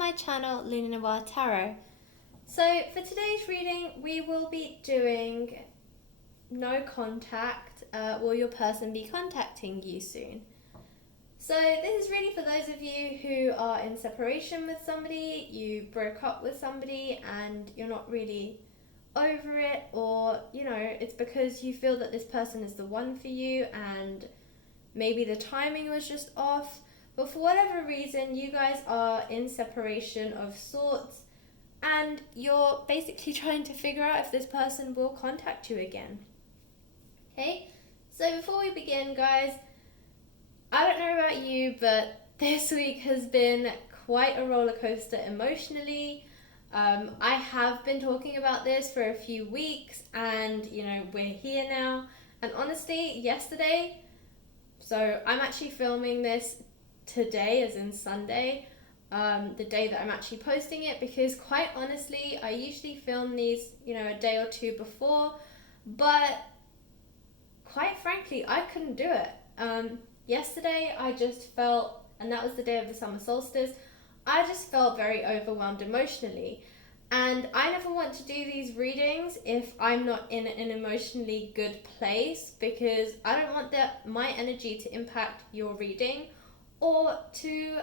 my channel Lunar Noir Tarot. So for today's reading we will be doing no contact. Will your person be contacting you soon? So this is really for those of you who are in separation with somebody, you broke up with somebody and you're not really over it, or it's because you feel that this person is the one for you and maybe the timing was just off. But for whatever reason, you guys are in separation of sorts and you're basically trying to figure out if this person will contact you again. Okay, so before we begin, guys, I don't know about you, but this week has been quite a roller coaster emotionally. I have been talking about this for a few weeks and, we're here now. And honestly, yesterday, so I'm actually filming this today, as in Sunday, the day that I'm actually posting it, because quite honestly, I usually film these, a day or two before, but quite frankly, I couldn't do it. Yesterday, I just felt, and that was the day of the summer solstice, I just felt very overwhelmed emotionally. And I never want to do these readings if I'm not in an emotionally good place, because I don't want my energy to impact your reading or to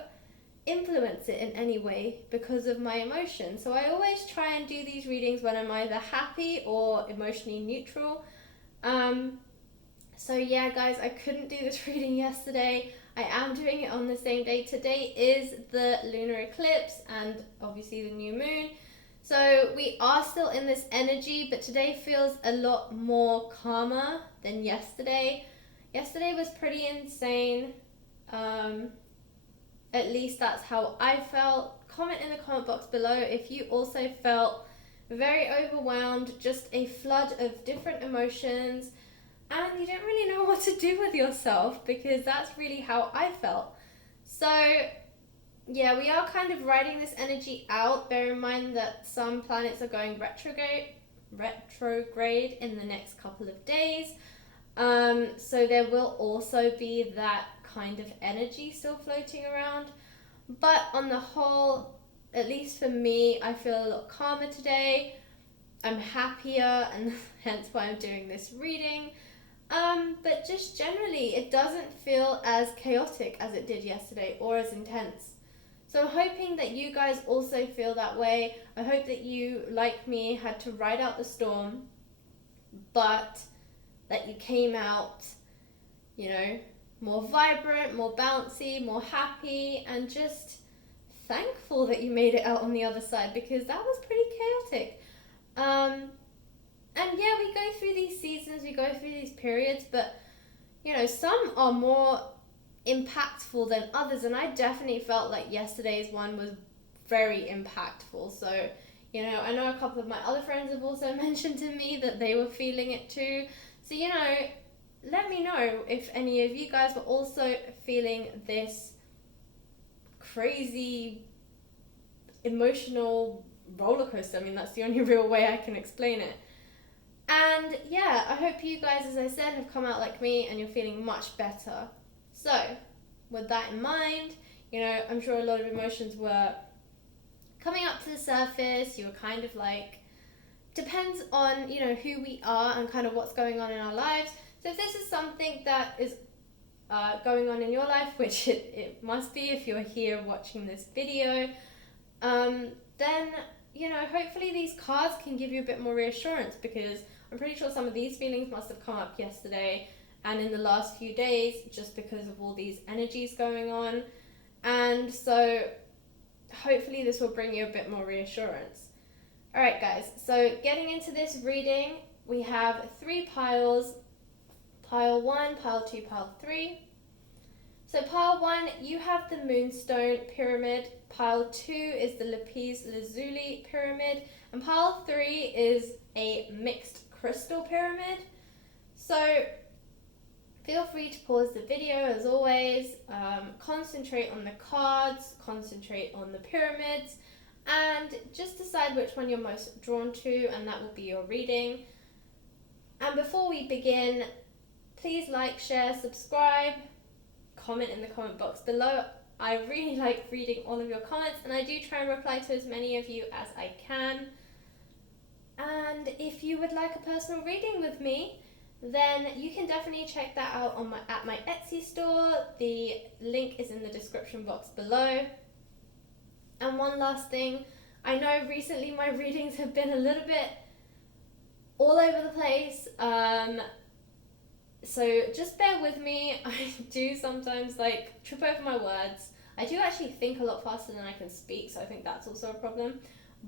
influence it in any way because of my emotions. So I always try and do these readings when I'm either happy or emotionally neutral. So yeah, guys, I couldn't do this reading yesterday. I am doing it on the same day. Today is the lunar eclipse and obviously the new moon. So we are still in this energy, but today feels a lot more calmer than yesterday. Yesterday was pretty insane. At least that's how I felt. Comment in the comment box below if you also felt very overwhelmed, just a flood of different emotions, and you don't really know what to do with yourself, because that's really how I felt. So yeah, we are kind of riding this energy out. Bear in mind that some planets are going retrograde in the next couple of days. So there will also be that kind of energy still floating around. But on the whole, at least for me, I feel a lot calmer today. I'm happier, and hence why I'm doing this reading. But just generally, it doesn't feel as chaotic as it did yesterday, or as intense. So I'm hoping that you guys also feel that way. I hope that you, like me, had to ride out the storm, but that you came out, more vibrant, more bouncy, more happy, and just thankful that you made it out on the other side, because that was pretty chaotic. And yeah, we go through these seasons, we go through these periods, but some are more impactful than others, and I definitely felt like yesterday's one was very impactful. So I know a couple of my other friends have also mentioned to me that they were feeling it too. So let me know if any of you guys were also feeling this crazy emotional roller coaster. I mean, that's the only real way I can explain it. And yeah, I hope you guys, as I said, have come out like me and you're feeling much better. So with that in mind, I'm sure a lot of emotions were coming up to the surface. You were kind of like, depends on, who we are and kind of what's going on in our lives. So if this is something that is going on in your life, which it must be if you're here watching this video, then, hopefully these cards can give you a bit more reassurance, because I'm pretty sure some of these feelings must have come up yesterday and in the last few days, just because of all these energies going on. And so hopefully this will bring you a bit more reassurance. Alright guys, so getting into this reading, we have 3 piles. Pile 1, pile 2, pile 3. So pile 1, you have the Moonstone Pyramid. Pile 2 is the Lapis Lazuli Pyramid. And pile 3 is a mixed crystal pyramid. So feel free to pause the video as always. Concentrate on the cards, concentrate on the pyramids, and just decide which one you're most drawn to, and that will be your reading. And before we begin, please like, share, subscribe, comment in the comment box below. I really like reading all of your comments, and I do try and reply to as many of you as I can. And if you would like a personal reading with me, then you can definitely check that out on at my Etsy store. The link is in the description box below. And one last thing, I know recently my readings have been a little bit all over the place, so just bear with me. I do sometimes like trip over my words. I do actually think a lot faster than I can speak, so I think that's also a problem.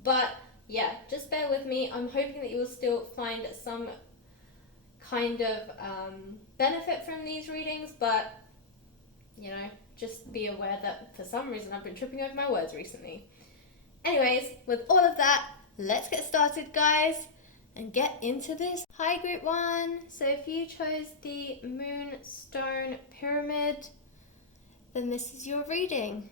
But yeah, just bear with me. I'm hoping that you will still find some kind of benefit from these readings, but you know, just be aware that for some reason I've been tripping over my words recently. Anyways, with all of that, let's get started, guys, and get into this. Hi, Group 1. So if you chose the Moonstone Pyramid, then this is your reading.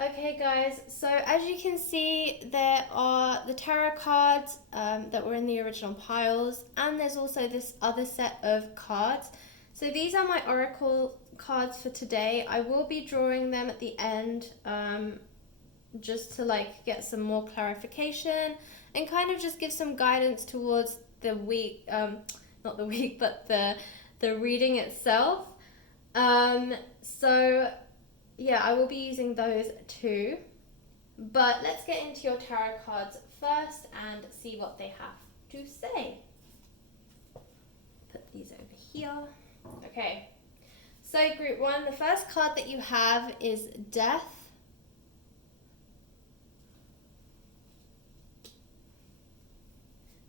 Okay, guys, so as you can see, there are the tarot cards that were in the original piles, and there's also this other set of cards. So these are my oracle cards for today. I will be drawing them at the end just to like get some more clarification and kind of just give some guidance towards the week, not the week, but the reading itself. So yeah, I will be using those too. But let's get into your tarot cards first and see what they have to say. Put these over here. Okay. So Group 1, the first card that you have is Death.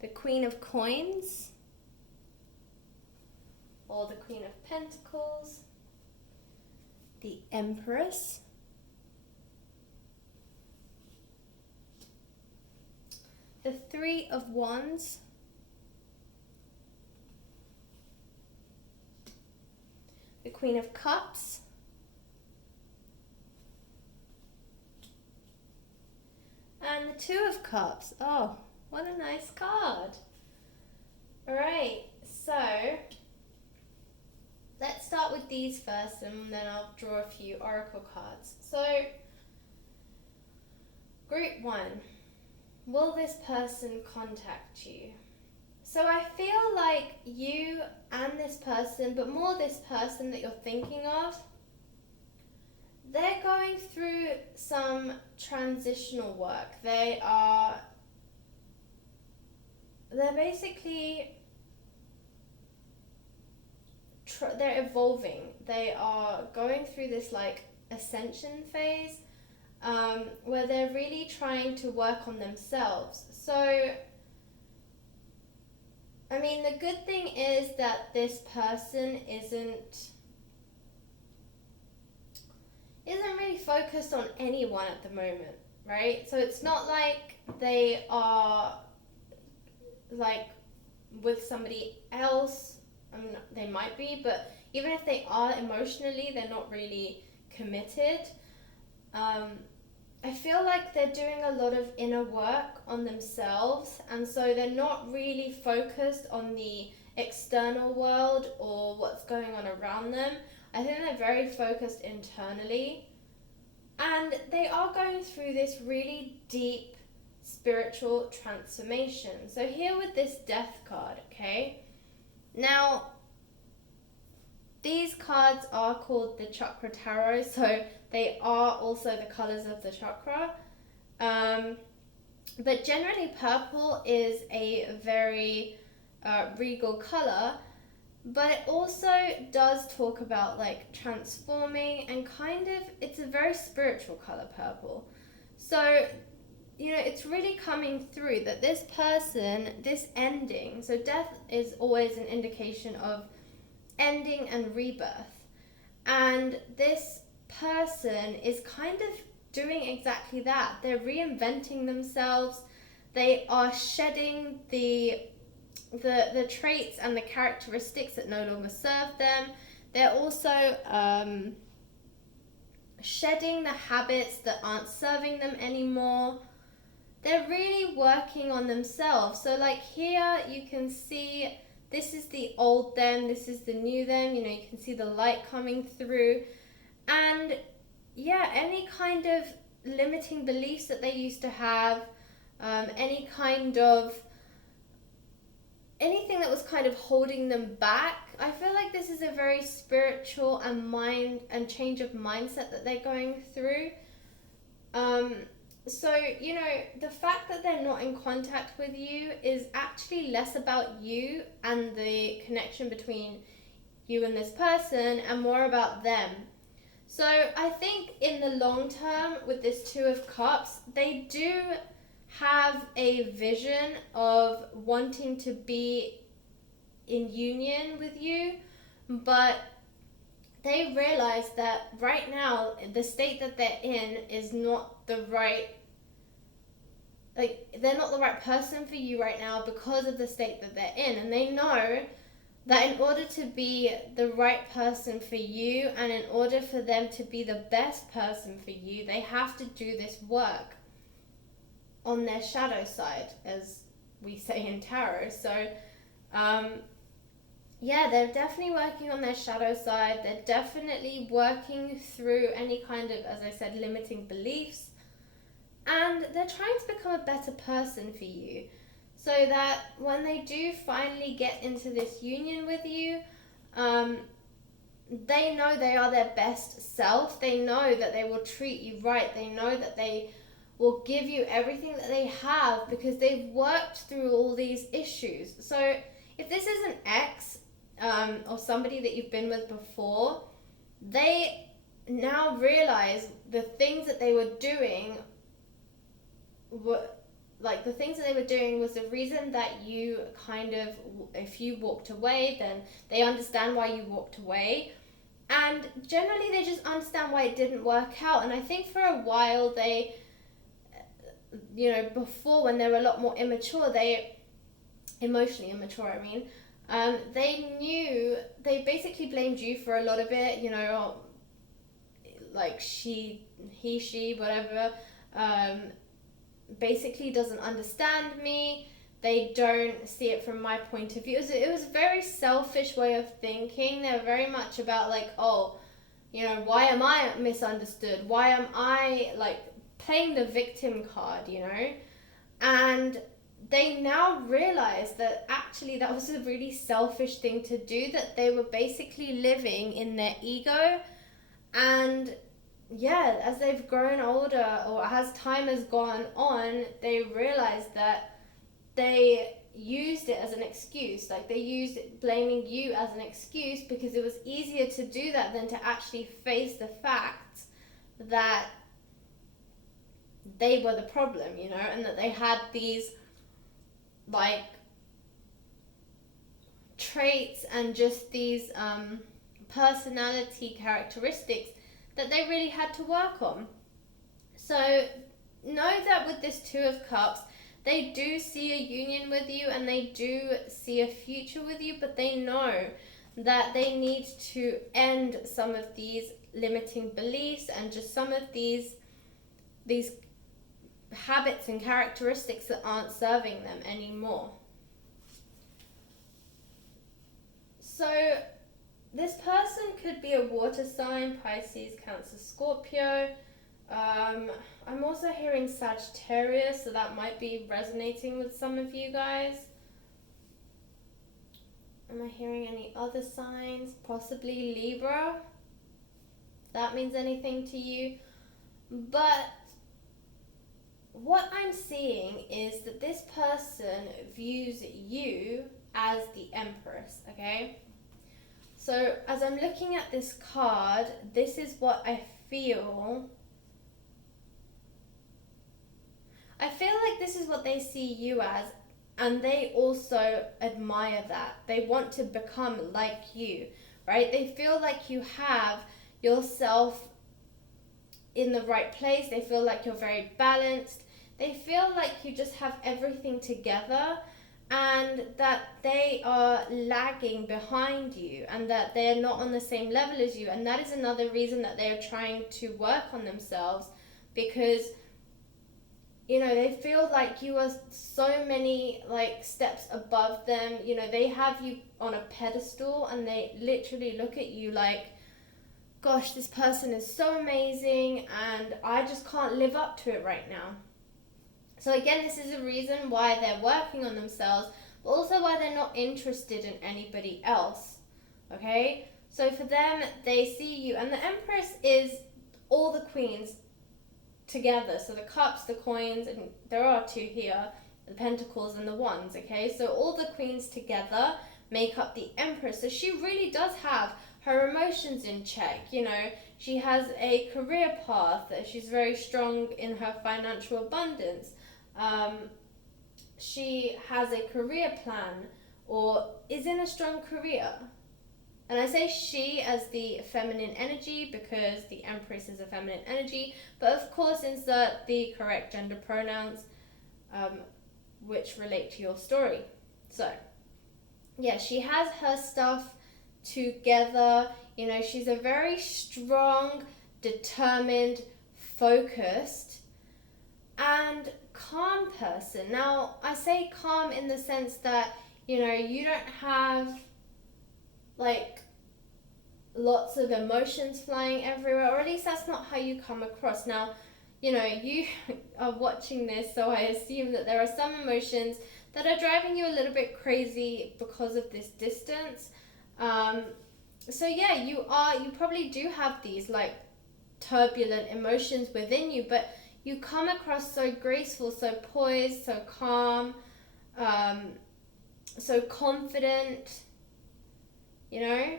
The Queen of Coins. Or the Queen of Pentacles. The Empress, the Three of Wands, the Queen of Cups, and the Two of Cups. Oh, what a nice card. Alright, so let's start with these first, and then I'll draw a few oracle cards. So, Group 1, will this person contact you? So I feel like you and this person, but more this person that you're thinking of, they're going through some transitional work. They're basically they're evolving. They are going through this like ascension phase where they're really trying to work on themselves. So I mean, the good thing is that this person isn't really focused on anyone at the moment, right? So it's not like they are like with somebody else. I mean, they might be, but even if they are emotionally, they're not really committed. I feel like they're doing a lot of inner work on themselves, and so they're not really focused on the external world or what's going on around them. I think they're very focused internally, and they are going through this really deep spiritual transformation. So here with this Death card, okay? Now, these cards are called the Chakra Tarot, so they are also the colors of the chakra. But generally purple is a very regal color, but it also does talk about like transforming and kind of, it's a very spiritual color, purple. So, you know, it's really coming through that this person, this ending, so death is always an indication of ending and rebirth. And this person is kind of doing exactly that. They're reinventing themselves. They are shedding the traits and the characteristics that no longer serve them. They're also shedding the habits that aren't serving them anymore. They're really working on themselves. So like here you can see this is the old them, this is the new them. You know, you can see the light coming through. And yeah, any kind of limiting beliefs that they used to have, any kind of anything that was kind of holding them back. I feel like this is a very spiritual and mind and change of mindset that they're going through. So, you know, the fact that they're not in contact with you is actually less about you and the connection between you and this person and more about them. So I think in the long term with this Two of Cups, they do have a vision of wanting to be in union with you, but they realize that right now the state that they're in is not the right, like they're not the right person for you right now because of the state that they're in, and they know that in order to be the right person for you and in order for them to be the best person for you, they have to do this work on their shadow side, as we say in tarot. So yeah, they're definitely working on their shadow side. They're definitely working through any kind of, as I said, limiting beliefs, and they're trying to become a better person for you, so that when they do finally get into this union with you, they know they are their best self. They know that they will treat you right. They know that they will give you everything that they have because they've worked through all these issues. So if this is an ex or somebody that you've been with before, they now realize the things that they were doing were like the things that they were doing was the reason that you kind of, if you walked away, then they understand why you walked away. And generally they just understand why it didn't work out. And I think for a while they, you know, before when they were a lot more immature, emotionally immature, I mean, they knew, they basically blamed you for a lot of it, you know, like she, whatever, basically doesn't understand me. They don't see it from my point of view. It was a very selfish way of thinking. They were very much about like, oh, you know, why am I misunderstood? Why am I like playing the victim card, you know? And they now realize that actually that was a really selfish thing to do, that they were basically living in their ego. And yeah, as they've grown older or as time has gone on, they realized that they used it as an excuse. Like they used blaming you as an excuse because it was easier to do that than to actually face the fact that they were the problem, you know, and that they had these like traits and just these personality characteristics that they really had to work on. So know that with this Two of Cups, they do see a union with you and they do see a future with you, but they know that they need to end some of these limiting beliefs and just some of these habits and characteristics that aren't serving them anymore. So this person could be a water sign, Pisces, Cancer, Scorpio. I'm also hearing Sagittarius, so that might be resonating with some of you guys. Am I hearing any other signs? Possibly Libra. If that means anything to you. But what I'm seeing is that this person views you as the Empress, okay? So as I'm looking at this card, this is what I feel. I feel like this is what they see you as, and they also admire that. They want to become like you, right? They feel like you have yourself in the right place. They feel like you're very balanced. They feel like you just have everything together, and that they are lagging behind you and that they're not on the same level as you. And that is another reason that they're trying to work on themselves, because you know, they feel like you are so many like steps above them. You know, they have you on a pedestal and they literally look at you like gosh, this person is so amazing and I just can't live up to it right now. So again, this is a reason why they're working on themselves, but also why they're not interested in anybody else. Okay? So for them, they see you, and the Empress is all the queens together. So the cups, the coins, and there are two here, the pentacles and the wands, okay? So all the queens together make up the Empress. So she really does have her emotions in check, you know. She has a career path. She's very strong in her financial abundance. She has a career plan or is in a strong career. And I say she as the feminine energy because the Empress is a feminine energy, but of course insert the correct gender pronouns which relate to your story. So, yeah, she has her stuff together. You know, she's a very strong, determined, focused, and calm person. Now, I say calm in the sense that, you know, you don't have like lots of emotions flying everywhere, or at least that's not how you come across. Now, you know, you are watching this, so I assume that there are some emotions that are driving you a little bit crazy because of this distance. So yeah, you probably do have these like turbulent emotions within you, but you come across so graceful, so poised, so calm, so confident, you know?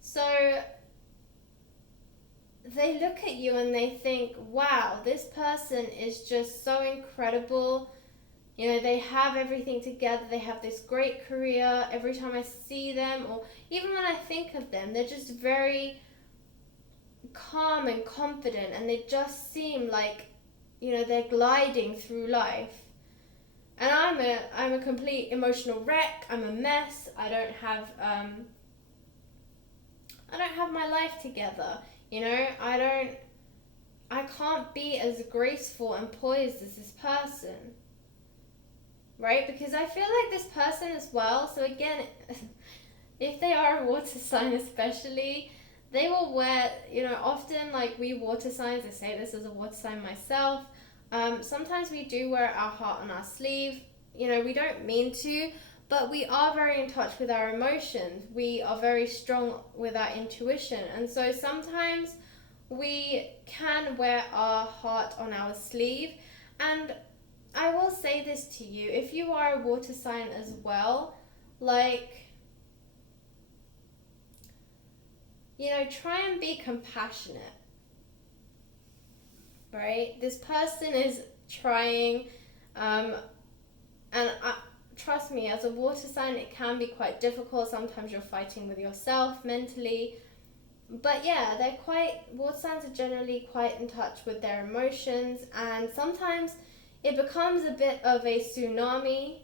So they look at you and they think, wow, this person is just so incredible. You know, they have everything together. They have this great career. Every time I see them, or even when I think of them, they're just very calm and confident, and they just seem like, you know, they're gliding through life. And I'm a complete emotional wreck. I'm a mess. I don't have my life together. You know, I can't be as graceful and poised as this person. Right? Because I feel like this person as well, so again, if they are a water sign especially, they will wear, you know, often like we water signs, I say this as a water sign myself, sometimes we do wear our heart on our sleeve. You know, we don't mean to, but we are very in touch with our emotions. We are very strong with our intuition. And so sometimes we can wear our heart on our sleeve. And I will say this to you, if you are a water sign as well, like, you know, try and be compassionate, right? This person is trying, and trust me, as a water sign, it can be quite difficult. Sometimes you're fighting with yourself mentally. But yeah, water signs are generally quite in touch with their emotions, and sometimes it becomes a bit of a tsunami.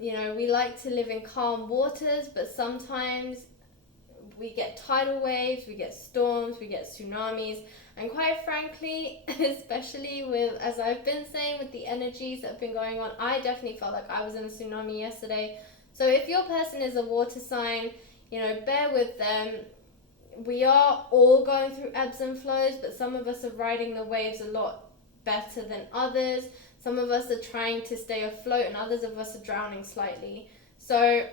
You know, we like to live in calm waters, but sometimes we get tidal waves, we get storms, we get tsunamis, and quite frankly, especially with, as I've been saying, with the energies that have been going on, I definitely felt like I was in a tsunami yesterday. So if your person is a water sign, you know, bear with them. We are all going through ebbs and flows, but some of us are riding the waves a lot better than others. Some of us are trying to stay afloat, and others of us are drowning slightly. So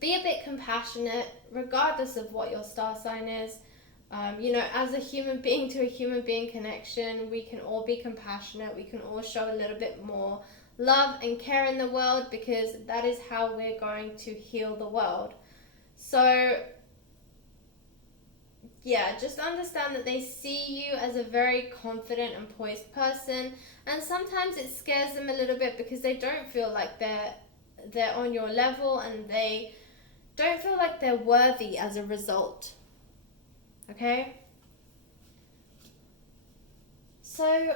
be a bit compassionate, regardless of what your star sign is. You know, as a human being to a human being connection, we can all be compassionate. We can all show a little bit more love and care in the world, because that is how we're going to heal the world. So yeah, just understand that they see you as a very confident and poised person, and sometimes it scares them a little bit because they don't feel like they're on your level, and they don't feel like they're worthy as a result. Okay? So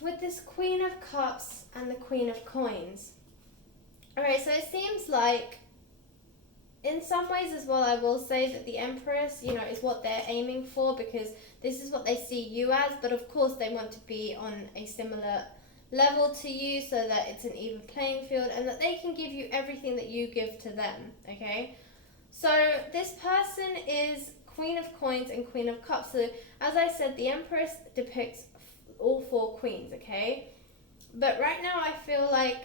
with this Queen of Cups and the Queen of Coins, alright, so it seems like in some ways as well, I will say that the Empress, you know, is what they're aiming for, because this is what they see you as, but of course they want to be on a similar level to you so that it's an even playing field and that they can give you everything that you give to them, okay? So this person is Queen of Coins and Queen of Cups. So as I said, the Empress depicts all 4 queens, okay? But right now I feel like,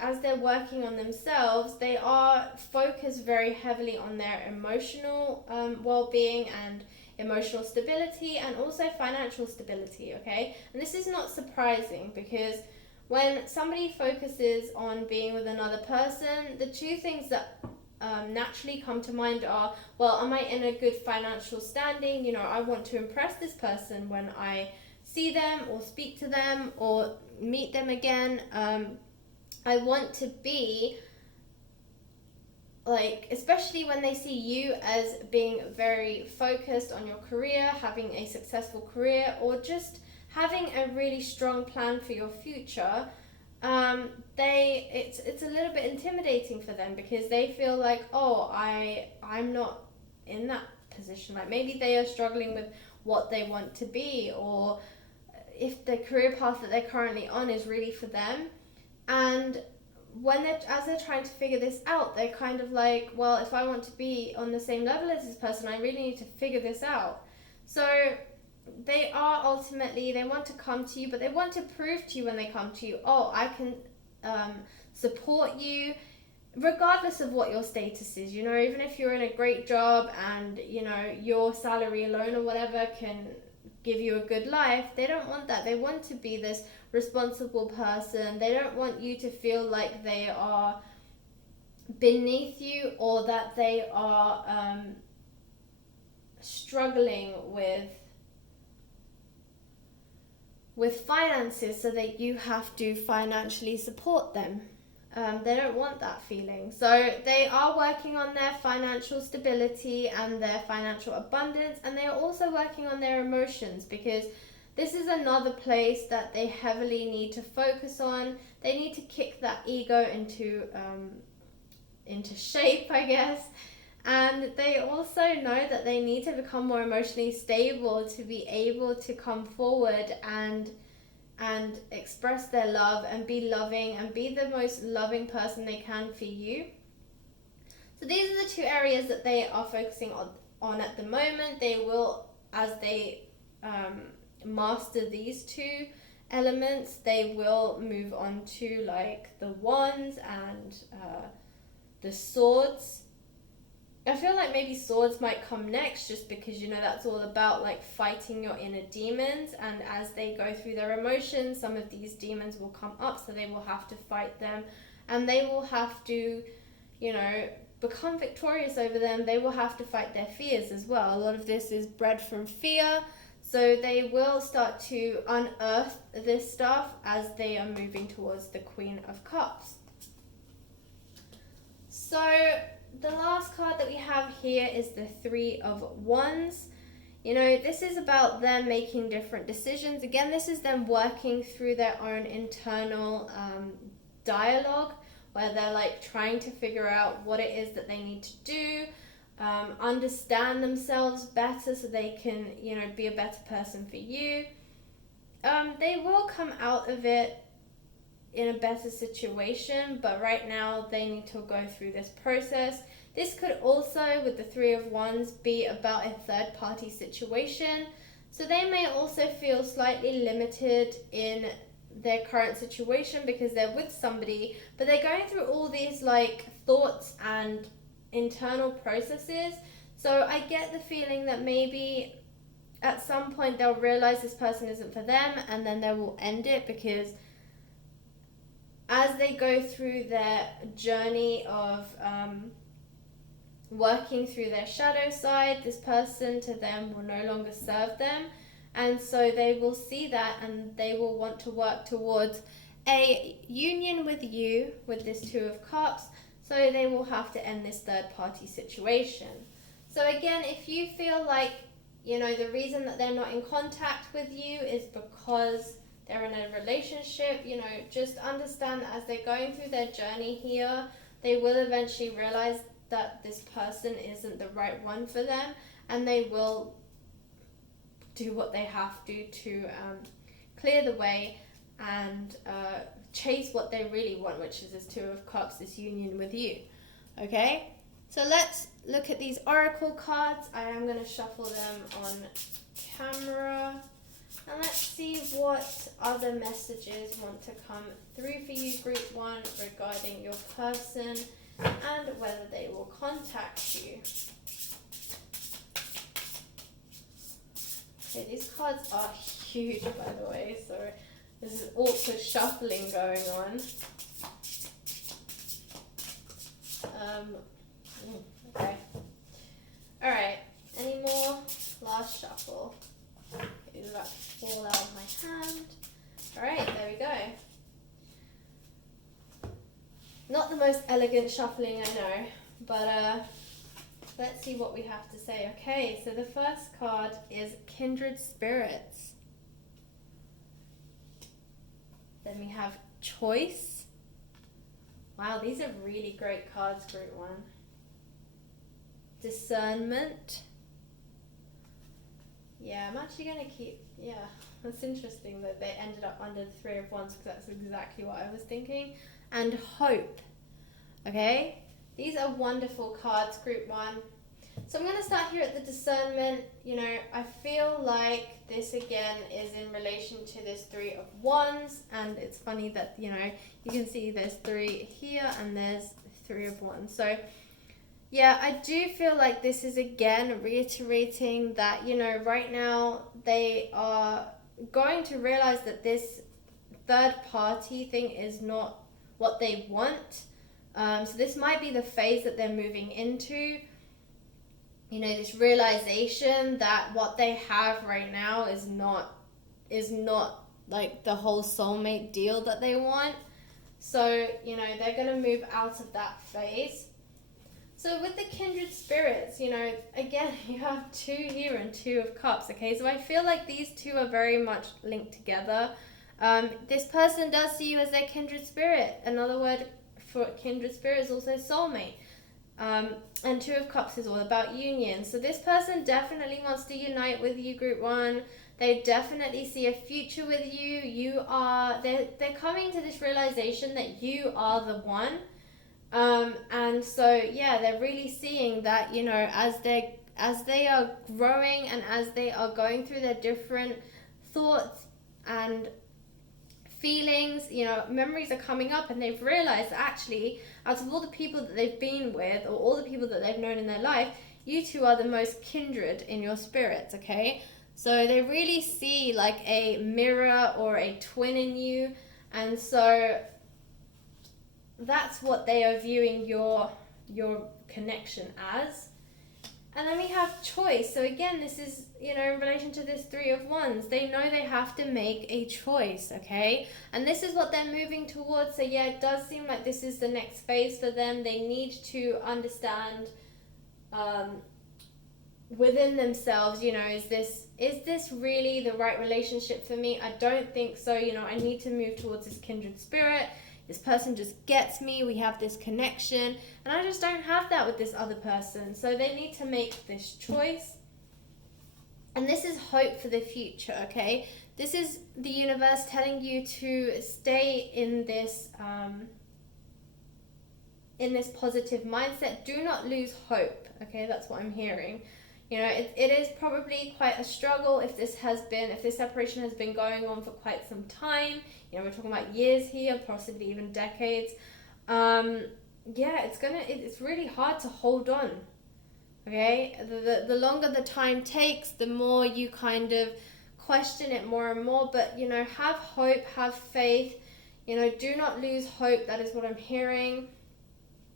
as they're working on themselves, they are focused very heavily on their emotional well-being and emotional stability, and also financial stability, okay? And this is not surprising, because when somebody focuses on being with another person, the 2 things that naturally come to mind are, well, am I in a good financial standing? I want to impress this person when I see them or speak to them or meet them again. I want to be especially when they see you as being very focused on your career, having a successful career, or just having a really strong plan for your future, it's a little bit intimidating for them, because they feel like, oh, I'm not in that position. Like, maybe they are struggling with what they want to be, or if the career path that they're currently on is really for them. And as they're trying to figure this out, they're kind of like, well, if I want to be on the same level as this person, I really need to figure this out. So they want to come to you, but they want to prove to you when they come to you, oh, I can support you regardless of what your status is. Even if you're in a great job and your salary alone or whatever can give you a good life, they don't want that. They want to be this responsible person. They don't want you to feel like they are beneath you, or that they are struggling with finances, so that you have to financially support them. They don't want that feeling. So they are working on their financial stability and their financial abundance, and they are also working on their emotions, because this is another place that they heavily need to focus on. They need to kick that ego into shape, I guess. And they also know that they need to become more emotionally stable to be able to come forward and express their love and be loving and be the most loving person they can for you. So these are the 2 areas that they are focusing on at the moment. They will, as they master these 2 elements, they will move on to the wands and the swords. I feel like maybe swords might come next, just because that's all about fighting your inner demons, and as they go through their emotions, some of these demons will come up, so they will have to fight them, and they will have to become victorious over them. They will have to fight their fears as well. A lot of this is bred from fear, so they will start to unearth this stuff as they are moving towards the Queen of Cups. So the last card that we have here is the 3 of Wands. This is about them making different decisions. Again, this is them working through their own internal dialogue, where they're trying to figure out what it is that they need to do, understand themselves better so they can, be a better person for you. They will come out of it in a better situation, but right now they need to go through this process. This could also, with the 3 of Wands, be about a third-party situation. So they may also feel slightly limited in their current situation because they're with somebody, but they're going through all these thoughts and internal processes. So I get the feeling that maybe at some point they'll realize this person isn't for them, and then they will end it, because as they go through their journey of working through their shadow side, this person to them will no longer serve them, and so they will see that and they will want to work towards a union with you with this 2 of Cups. So they will have to end this third party situation. So again, if you feel like the reason that they're not in contact with you is because they're in a relationship, just understand that as they're going through their journey here, they will eventually realize that this person isn't the right one for them, and they will do what they have to clear the way and chase what they really want, which is this 2 of Cups, this union with you. Okay? So let's look at these oracle cards. I am going to shuffle them on camera. And let's see what other messages want to come through for you, Group 1, regarding your person and whether they will contact you. Okay, these cards are huge, by the way, so this is awkward shuffling going on. Okay. Alright, any more? Last shuffle. Okay, it's about to fall out of my hand. Alright, there we go. Not the most elegant shuffling, I know, but let's see what we have to say. Okay, so the first card is Kindred Spirits. Then we have Choice. Wow, these are really great cards, Group 1. Discernment. Yeah, I'm actually going to keep, that's interesting that they ended up under the Three of Wands, because that's exactly what I was thinking. And Hope. Okay, these are wonderful cards, Group 1. So I'm going to start here at the discernment. You know, I feel like this again is in relation to this Three of Wands, and it's funny that, you know, you can see there's 3 here and there's 3 of Wands. So yeah, I do feel like this is again reiterating that, you know, right now they are going to realize that this third party thing is not what they want. So this might be the phase that they're moving into. You know, this realization that what they have right now is not like the whole soulmate deal that they want. So, you know, they're going to move out of that phase. So with the Kindred Spirits, you know, again, you have 2 here and 2 of Cups, okay? So I feel like these two are very much linked together. This person does see you as their Kindred Spirit. Another word for Kindred Spirit is also soulmate. And 2 of Cups is all about union. So this person definitely wants to unite with you, Group 1. They definitely see a future with you. They're coming to this realization that you are the one. And so, yeah, they're really seeing that, you know, as they are growing and as they are going through their different thoughts and feelings, you know, memories are coming up, and they've realized that actually, out of all the people that they've been with, or all the people that they've known in their life, you two are the most kindred in your spirits, okay? So they really see like a mirror or a twin in you, and so that's what they are viewing your connection as. And then we have choice. So again, this is, you know, in relation to this Three of Wands. They know they have to make a choice, okay? And this is what they're moving towards. So yeah, it does seem like this is the next phase for them. They need to understand within themselves, you know, is this really the right relationship for me? I don't think so. You know, I need to move towards this kindred spirit. This person just gets me, we have this connection, and I just don't have that with this other person. So they need to make this choice. And this is hope for the future, okay? This is the universe telling you to stay in this positive mindset. Do not lose hope, okay? That's what I'm hearing. You know, it is probably quite a struggle if this separation has been going on for quite some time. You know, we're talking about years here, possibly even decades. Yeah, it's really hard to hold on. Okay, the longer the time takes, the more you kind of question it more and more. But you know, have hope, have faith. You know, do not lose hope. That is what I'm hearing.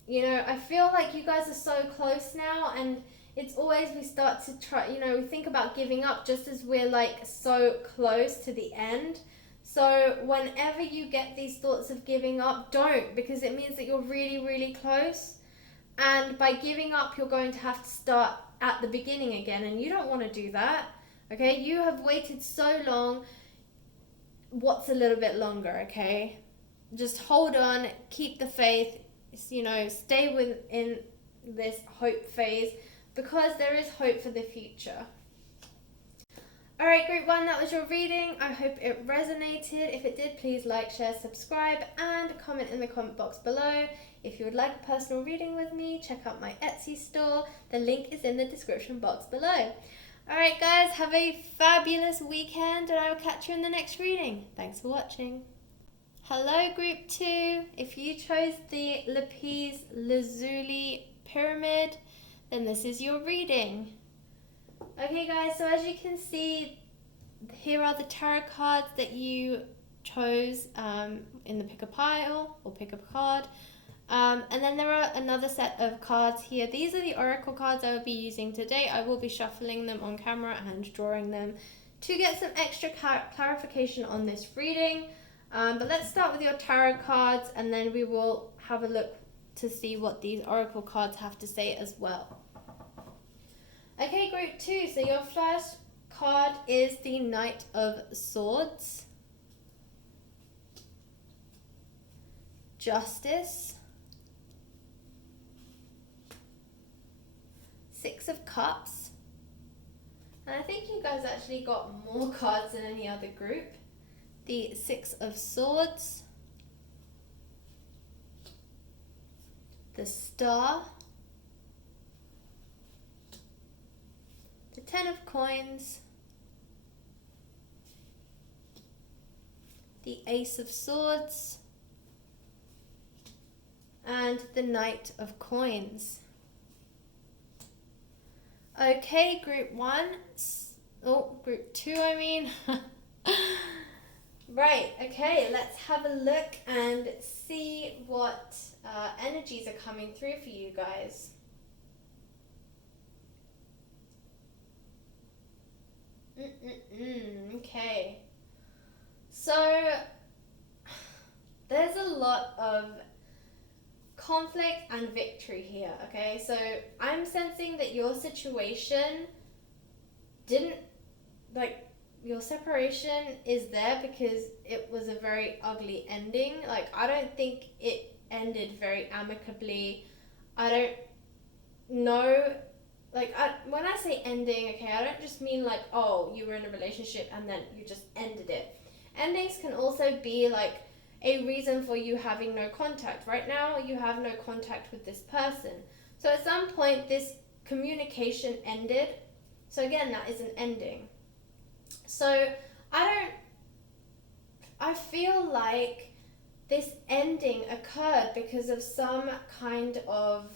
You know, I feel like you guys are so close now, and it's always we start to try, you know, we think about giving up just as we're like so close to the end. So whenever you get these thoughts of giving up, don't, because it means that you're really, really close. And by giving up, you're going to have to start at the beginning again, and you don't want to do that. Okay, you have waited so long. What's a little bit longer, okay? Just hold on, keep the faith, you know, stay within this hope phase, because there is hope for the future. Alright, Group 1, that was your reading. I hope it resonated. If it did, please like, share, subscribe, and comment in the comment box below. If you would like a personal reading with me, check out my Etsy store. The link is in the description box below. Alright guys, have a fabulous weekend and I will catch you in the next reading. Thanks for watching. Hello Group 2. If you chose the Lapis Lazuli Pyramid, then this is your reading. Okay guys, so as you can see, here are the tarot cards that you chose in the pick a pile or pick a card. And then there are another set of cards here. These are the oracle cards I will be using today. I will be shuffling them on camera and drawing them to get some extra clarification on this reading. But let's start with your tarot cards and then we will have a look to see what these oracle cards have to say as well. Okay, Group 2, so your first card is the Knight of Swords, Justice, Six of Cups, and I think you guys actually got more cards than any other group. The Six of Swords, the Star, the Ten of Coins, the Ace of Swords, and the Knight of Coins. Okay, Group 2 I mean. Right, okay, let's have a look and see what energies are coming through for you guys. Okay, so there's a lot of conflict and victory here, okay? So I'm sensing that your situation didn't, like, your separation is there because it was a very ugly ending. Like, I don't think it ended very amicably. I don't know, like, when I say ending, okay, I don't just mean like, oh, you were in a relationship and then you just ended it. Endings can also be like a reason for you having no contact. Right now, you have no contact with this person. So at some point, this communication ended. So again, that is an ending. So I feel like this ending occurred because of some kind of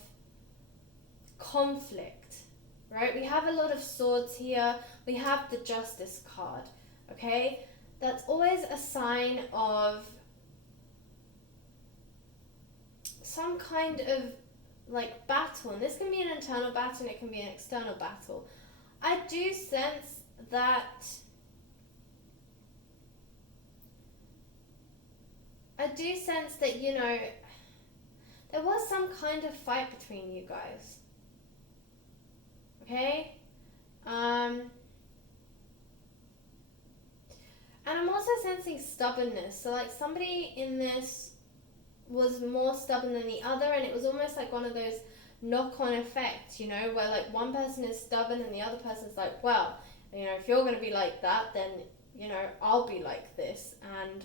conflict, right? We have a lot of swords here. We have the Justice card, okay? That's always a sign of some kind of like battle. And this can be an internal battle and it can be an external battle. I do sense that you know, there was some kind of fight between you guys. Okay? And I'm also sensing stubbornness. So like somebody in this was more stubborn than the other, and it was almost like one of those knock-on effects, you know, where like one person is stubborn and the other person's like, well, you know, if you're going to be like that, then, you know, I'll be like this, and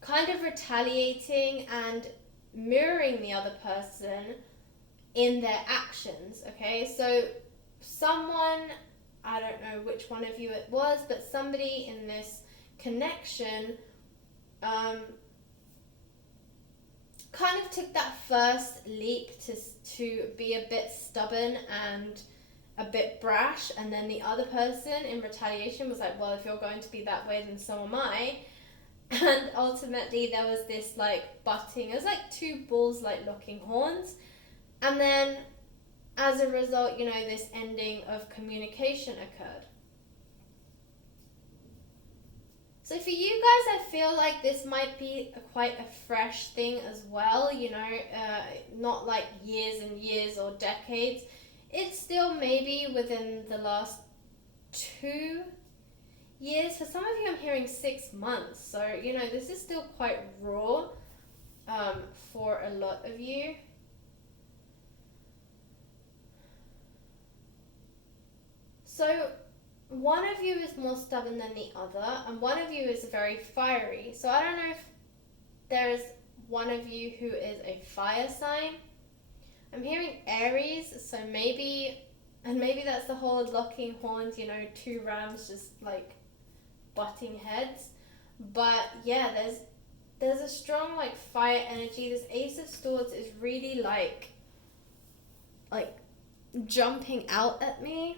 kind of retaliating and mirroring the other person in their actions, okay? So someone, I don't know which one of you it was, but somebody in this connection kind of took that first leap to be a bit stubborn and a bit brash, and then the other person in retaliation was like, well, if you're going to be that way, then so am I. And ultimately there was this like butting. It was like two bulls like locking horns, and then as a result, you know, this ending of communication occurred. So for you guys, I feel like this might be quite a fresh thing as well, you know, not like years and years or decades. It's still maybe within the last 2 years. For some of you, I'm hearing 6 months. So, you know, this is still quite raw for a lot of you. So one of you is more stubborn than the other, and one of you is very fiery. So I don't know if there's one of you who is a fire sign. I'm hearing Aries, so maybe that's the whole locking horns, two rams just like butting heads. But yeah, there's a strong like fire energy. This Ace of Swords is really like jumping out at me.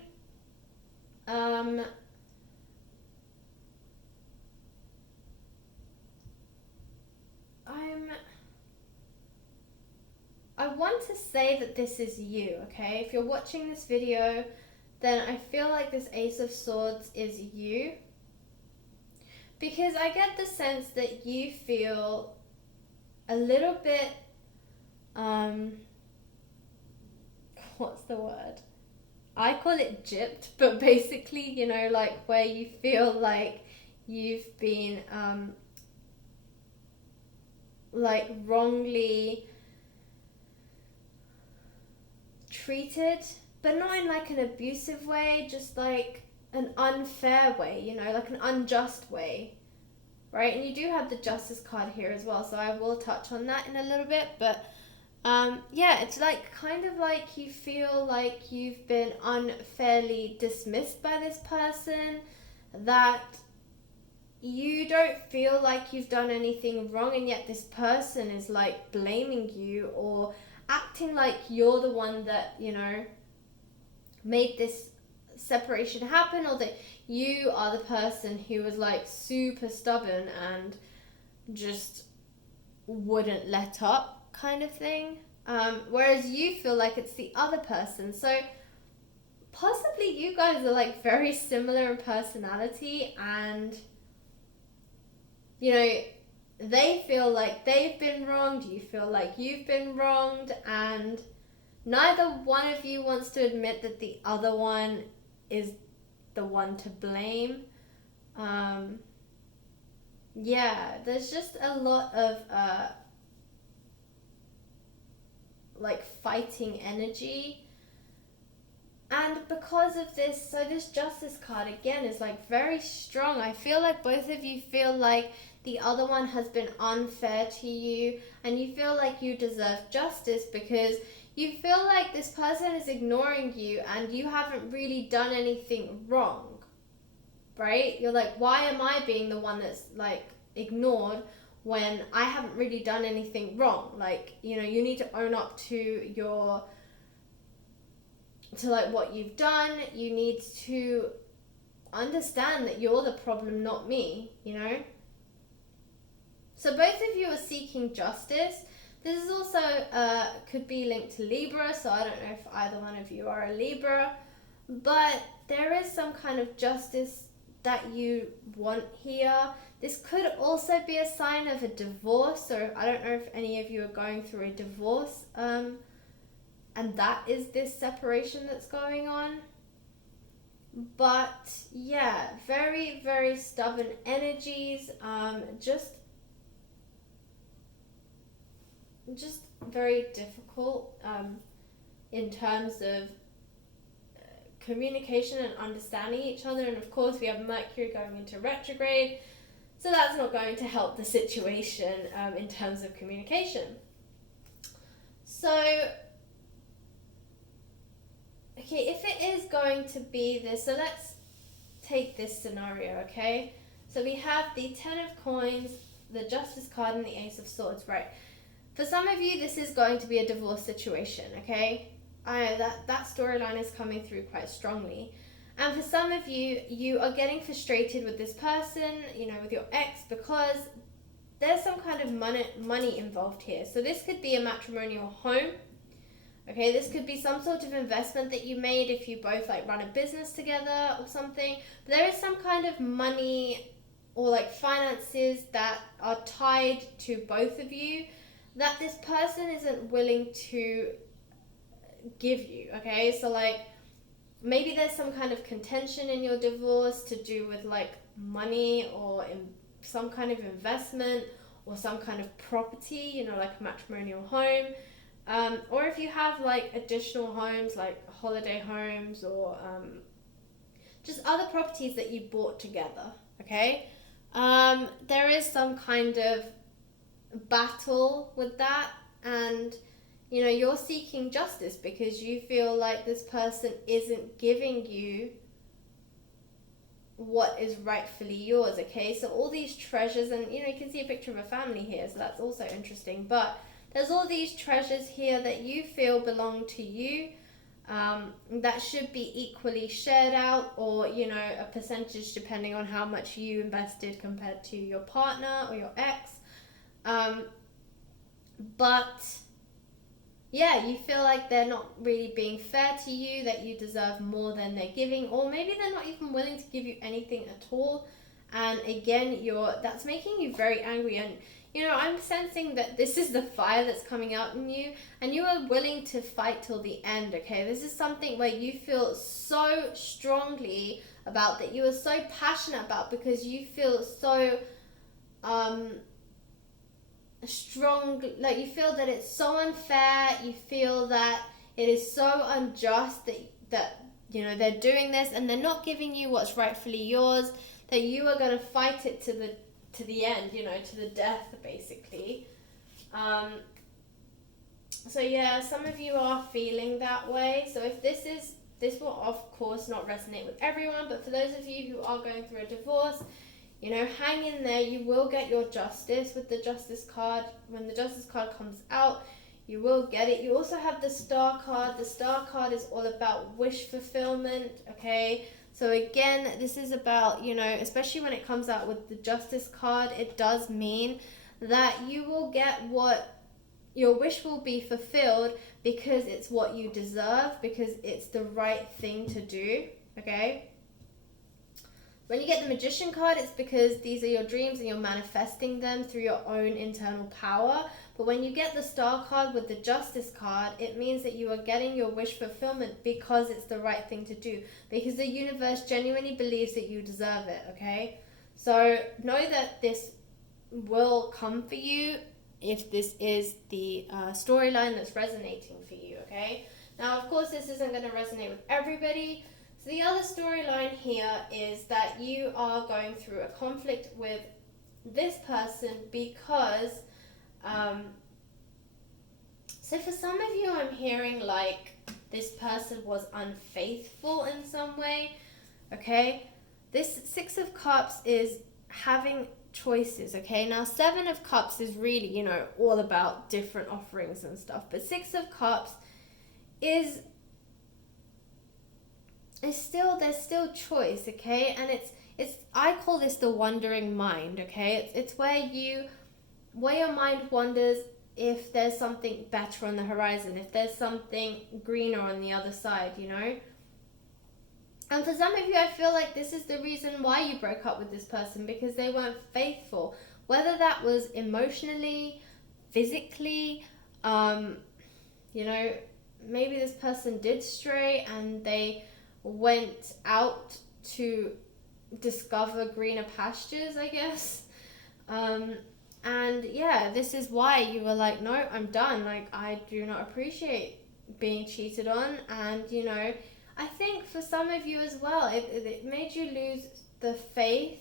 I want to say that this is you, okay? If you're watching this video, then I feel like this Ace of Swords is you. Because I get the sense that you feel a little bit, what's the word? I call it gypped, but basically, like where you feel like you've been, like wrongly treated, but not in like an abusive way, just like an unfair way, like an unjust way, right? And you do have the Justice card here as well, so I will touch on that in a little bit, but yeah, it's like kind of like you feel like you've been unfairly dismissed by this person, that you don't feel like you've done anything wrong, and yet this person is like blaming you or acting like you're the one that, made this separation happen, or that you are the person who was like super stubborn and just wouldn't let up kind of thing. Whereas you feel like it's the other person. So possibly you guys are like very similar in personality, and they feel like they've been wronged, you feel like you've been wronged, and neither one of you wants to admit that the other one is the one to blame. Yeah, there's just a lot of like fighting energy. And because of this, so this Justice card again is like very strong. I feel like both of you feel like the other one has been unfair to you, and you feel like you deserve justice because you feel like this person is ignoring you and you haven't really done anything wrong, right? You're like, why am I being the one that's like ignored when I haven't really done anything wrong? Like, you need to own up to like what you've done. You need to understand that you're the problem, not me, So both of you are seeking justice. This is also could be linked to Libra, so I don't know if either one of you are a Libra, but there is some kind of justice that you want here. This could also be a sign of a divorce, or I don't know if any of you are going through a divorce, and that is this separation that's going on. But yeah, very, very stubborn energies, just very difficult in terms of communication and understanding each other. And of course we have Mercury going into retrograde, so that's not going to help the situation in terms of communication. So okay, if it is going to be this, so let's take this scenario, okay? So we have the Ten of Coins, the Justice card, and the Ace of Swords, right? For some of you, this is going to be a divorce situation, okay? That storyline is coming through quite strongly. And for some of you, you are getting frustrated with this person, with your ex, because there's some kind of money involved here. So this could be a matrimonial home. Okay, this could be some sort of investment that you made if you both like run a business together or something. But there is some kind of money or like finances that are tied to both of you that this person isn't willing to give you, okay? So like maybe there's some kind of contention in your divorce to do with like money or some kind of investment or some kind of property, like a matrimonial home. Or if you have like additional homes, like holiday homes or just other properties that you bought together, okay? There is some kind of battle with that, and you know, you're seeking justice because you feel like this person isn't giving you what is rightfully yours. Okay, so all these treasures, and you know, you can see a picture of a family here, so that's also interesting, but there's all these treasures here that you feel belong to you, that should be equally shared out, or you know, a percentage depending on how much you invested compared to your partner or your ex. But yeah, you feel like they're not really being fair to you, that you deserve more than they're giving, or maybe they're not even willing to give you anything at all. And again, that's making you very angry. And you know, I'm sensing that this is the fire that's coming out in you, and you are willing to fight till the end. Okay, this is something where you feel so strongly about, that you are so passionate about, because you feel so strong, like you feel that it's so unfair, you feel that it is so unjust that you know, they're doing this and they're not giving you what's rightfully yours, that you are going to fight it to the end, you know, to the death basically. So yeah, some of you are feeling that way. So if this will of course not resonate with everyone, but for those of you who are going through a divorce, you know, hang in there. You will get your justice with the justice card. When the justice card comes out, you will get it. You also have the star card. The star card is all about wish fulfillment, okay? So again, this is about, you know, especially when it comes out with the justice card, it does mean that you will get what your wish will be fulfilled, because it's what you deserve, because it's the right thing to do, okay? When you get the Magician card, it's because these are your dreams and you're manifesting them through your own internal power. But when you get the Star card with the Justice card, it means that you are getting your wish fulfillment because it's the right thing to do. Because the universe genuinely believes that you deserve it, okay? So know that this will come for you if this is the storyline that's resonating for you, okay? Now, of course, this isn't going to resonate with everybody. So the other storyline here is that you are going through a conflict with this person because, so for some of you, I'm hearing like this person was unfaithful in some way, okay? This Six of Cups is having choices, okay? Now, Seven of Cups is really, you know, all about different offerings and stuff, but Six of Cups is there's still choice, okay? And it's I call this the wandering mind, okay? It's where your mind wanders if there's something better on the horizon, if there's something greener on the other side, you know? And for some of you, I feel like this is the reason why you broke up with this person, because they weren't faithful. Whether that was emotionally, physically, you know, maybe this person did stray and they went out to discover greener pastures, I guess. And yeah, this is why you were like, no, I'm done. Like, I do not appreciate being cheated on. And, you know, I think for some of you as well, it made you lose the faith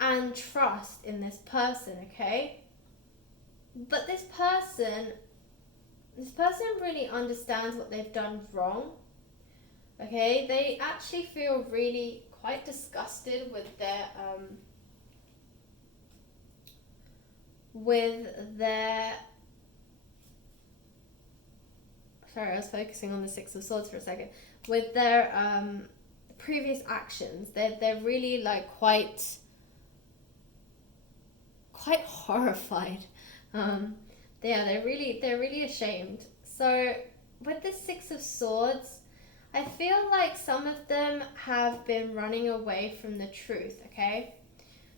and trust in this person, okay? But this person really understands what they've done wrong. Okay, they actually feel really quite disgusted with their sorry, I was focusing on the Six of Swords for a second. With their previous actions, they're really like quite horrified. They're really ashamed. So with the Six of Swords, I feel like some of them have been running away from the truth, okay?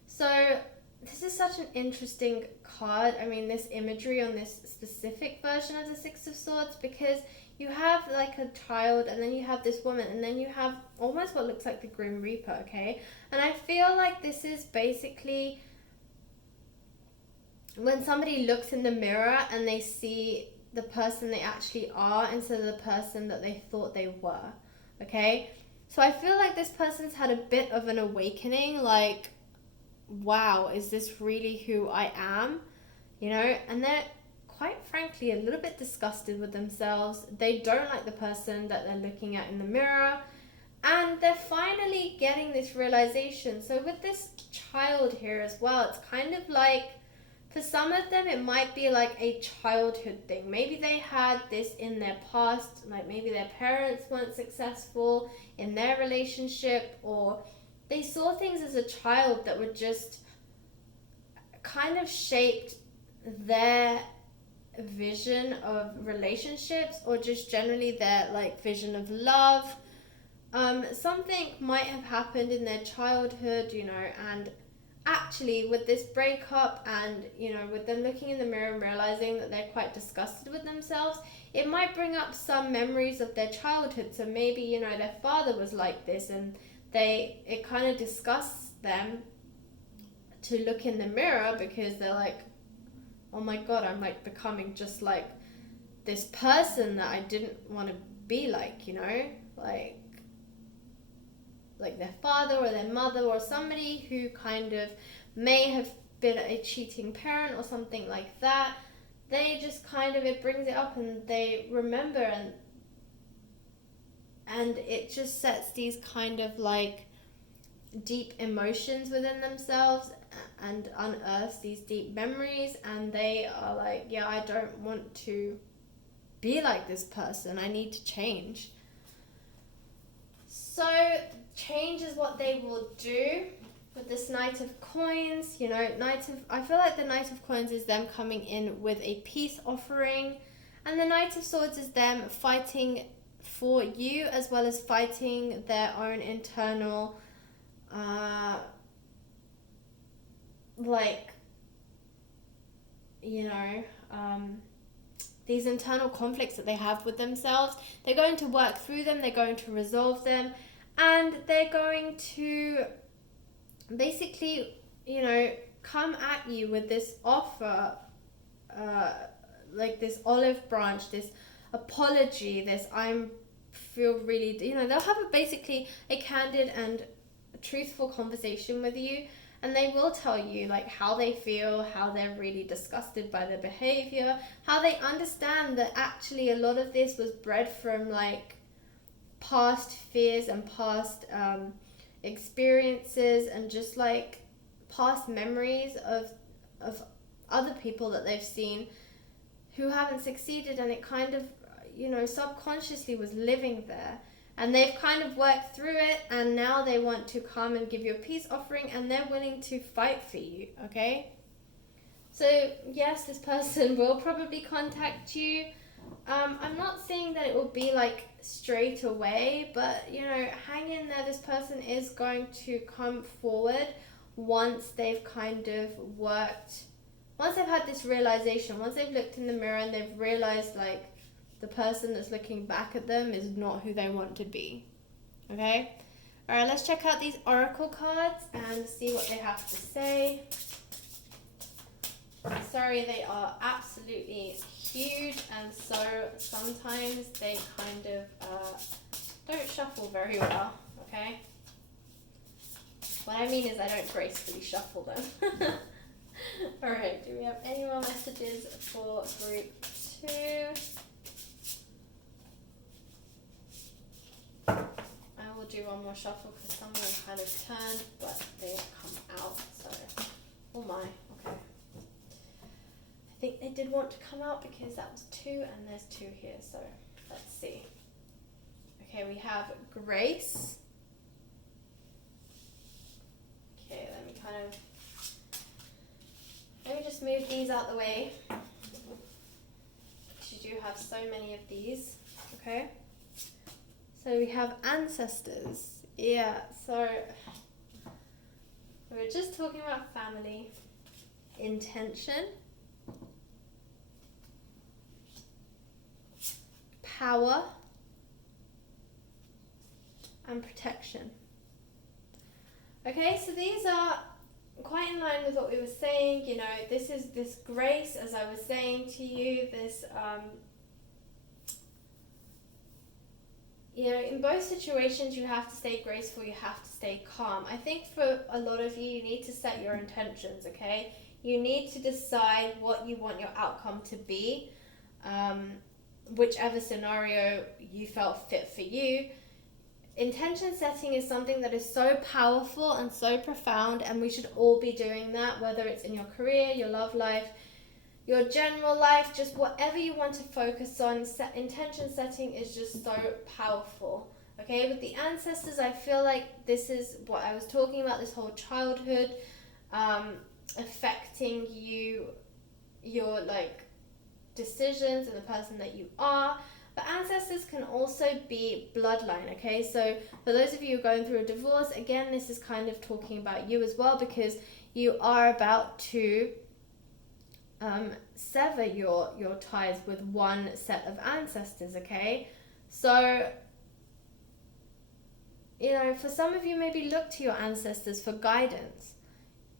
So this is such an interesting card. I mean, this imagery on this specific version of the Six of Swords, because you have like a child, and then you have this woman, and then you have almost what looks like the Grim Reaper, okay? And I feel like this is basically when somebody looks in the mirror and they see the person they actually are instead of the person that they thought they were, okay? So I feel like this person's had a bit of an awakening, like, wow, is this really who I am? you know, and they're quite frankly a little bit disgusted with themselves. They don't like the person that they're looking at in the mirror, and they're finally getting this realization. So with this child here as well, it's kind of like, for some of them, it might be like a childhood thing. Maybe they had this in their past, like maybe their parents weren't successful in their relationship, or they saw things as a child that were just kind of shaped their vision of relationships, or just generally their like vision of love. Something might have happened in their childhood, you know, and actually with this breakup and, you know, with them looking in the mirror and realizing that they're quite disgusted with themselves, it might bring up some memories of their childhood. So maybe, you know, their father was like this, and it kind of disgusts them to look in the mirror, because they're like, oh my god, I'm like becoming just like this person that I didn't want to be like, you know, like their father or their mother, or somebody who kind of may have been a cheating parent or something like that. They just kind of, it brings it up and they remember, and it just sets these kind of like deep emotions within themselves and unearths these deep memories, and they are like, yeah, I don't want to be like this person, I need to change. So change is what they will do with this Knight of Coins. You know, I feel like the Knight of Coins is them coming in with a peace offering, and the Knight of Swords is them fighting for you, as well as fighting their own internal these internal conflicts that they have with themselves. They're going to work through them, they're going to resolve them, and they're going to basically, you know, come at you with this offer, like this olive branch, this apology, this feel really, you know, they'll have basically a candid and truthful conversation with you, and they will tell you like how they feel, how they're really disgusted by their behavior, how they understand that actually a lot of this was bred from like past fears and past experiences, and just like past memories of other people that they've seen who haven't succeeded, and it kind of, you know, subconsciously was living there. And they've kind of worked through it, and now they want to come and give you a peace offering, and they're willing to fight for you, okay? So, yes, this person will probably contact you. I'm not saying that it will be like straight away, but, you know, hang in there. This person is going to come forward once they've kind of worked, once they've had this realization, once they've looked in the mirror and they've realized like, the person that's looking back at them is not who they want to be. Okay? Alright, let's check out these oracle cards and see what they have to say. Sorry, they are absolutely huge, and so sometimes they kind of don't shuffle very well. Okay? What I mean is I don't gracefully shuffle them. Alright, do we have any more messages for group 2? I will do one more shuffle because some of them kind of turned, but they have come out, so, oh my, okay. I think they did want to come out because that was 2 and there's 2 here, so let's see. Okay, we have Grace. Okay, let me just move these out the way, because you do have so many of these, okay? So we have ancestors. Yeah, so we were just talking about family, intention, power, and protection. Okay, so these are quite in line with what we were saying. You know, this is this grace, as I was saying to you, this you know, in both situations you have to stay graceful, you have to stay calm. I think for a lot of you, you need to set your intentions, okay? You need to decide what you want your outcome to be, whichever scenario you felt fit for you. Intention setting is something that is so powerful and so profound, and we should all be doing that, whether it's in your career, your love life, your general life, just whatever you want to focus on. Intention setting is just so powerful. Okay, with the ancestors, I feel like this is what I was talking about, this whole childhood affecting you, your like decisions and the person that you are. But ancestors can also be bloodline, okay? So for those of you who are going through a divorce, again, this is kind of talking about you as well, because you are about to sever your ties with one set of ancestors, okay? So, you know, for some of you, maybe look to your ancestors for guidance,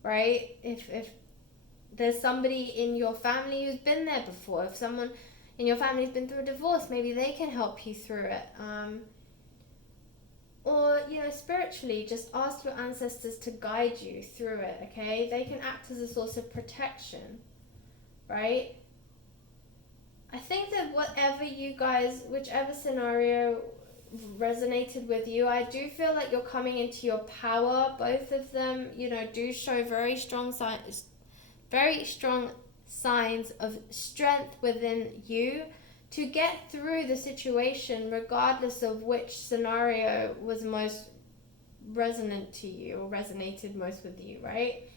right? If there's somebody in your family who's been there before, if someone in your family's been through a divorce, maybe they can help you through it. Or, you know, spiritually, just ask your ancestors to guide you through it, okay? They can act as a source of protection, right? I think that whatever you guys, whichever scenario resonated with you, I do feel like you're coming into your power. Both of them, you know, do show very strong signs of strength within you to get through the situation, regardless of which scenario was most resonant to you or resonated most with you, right?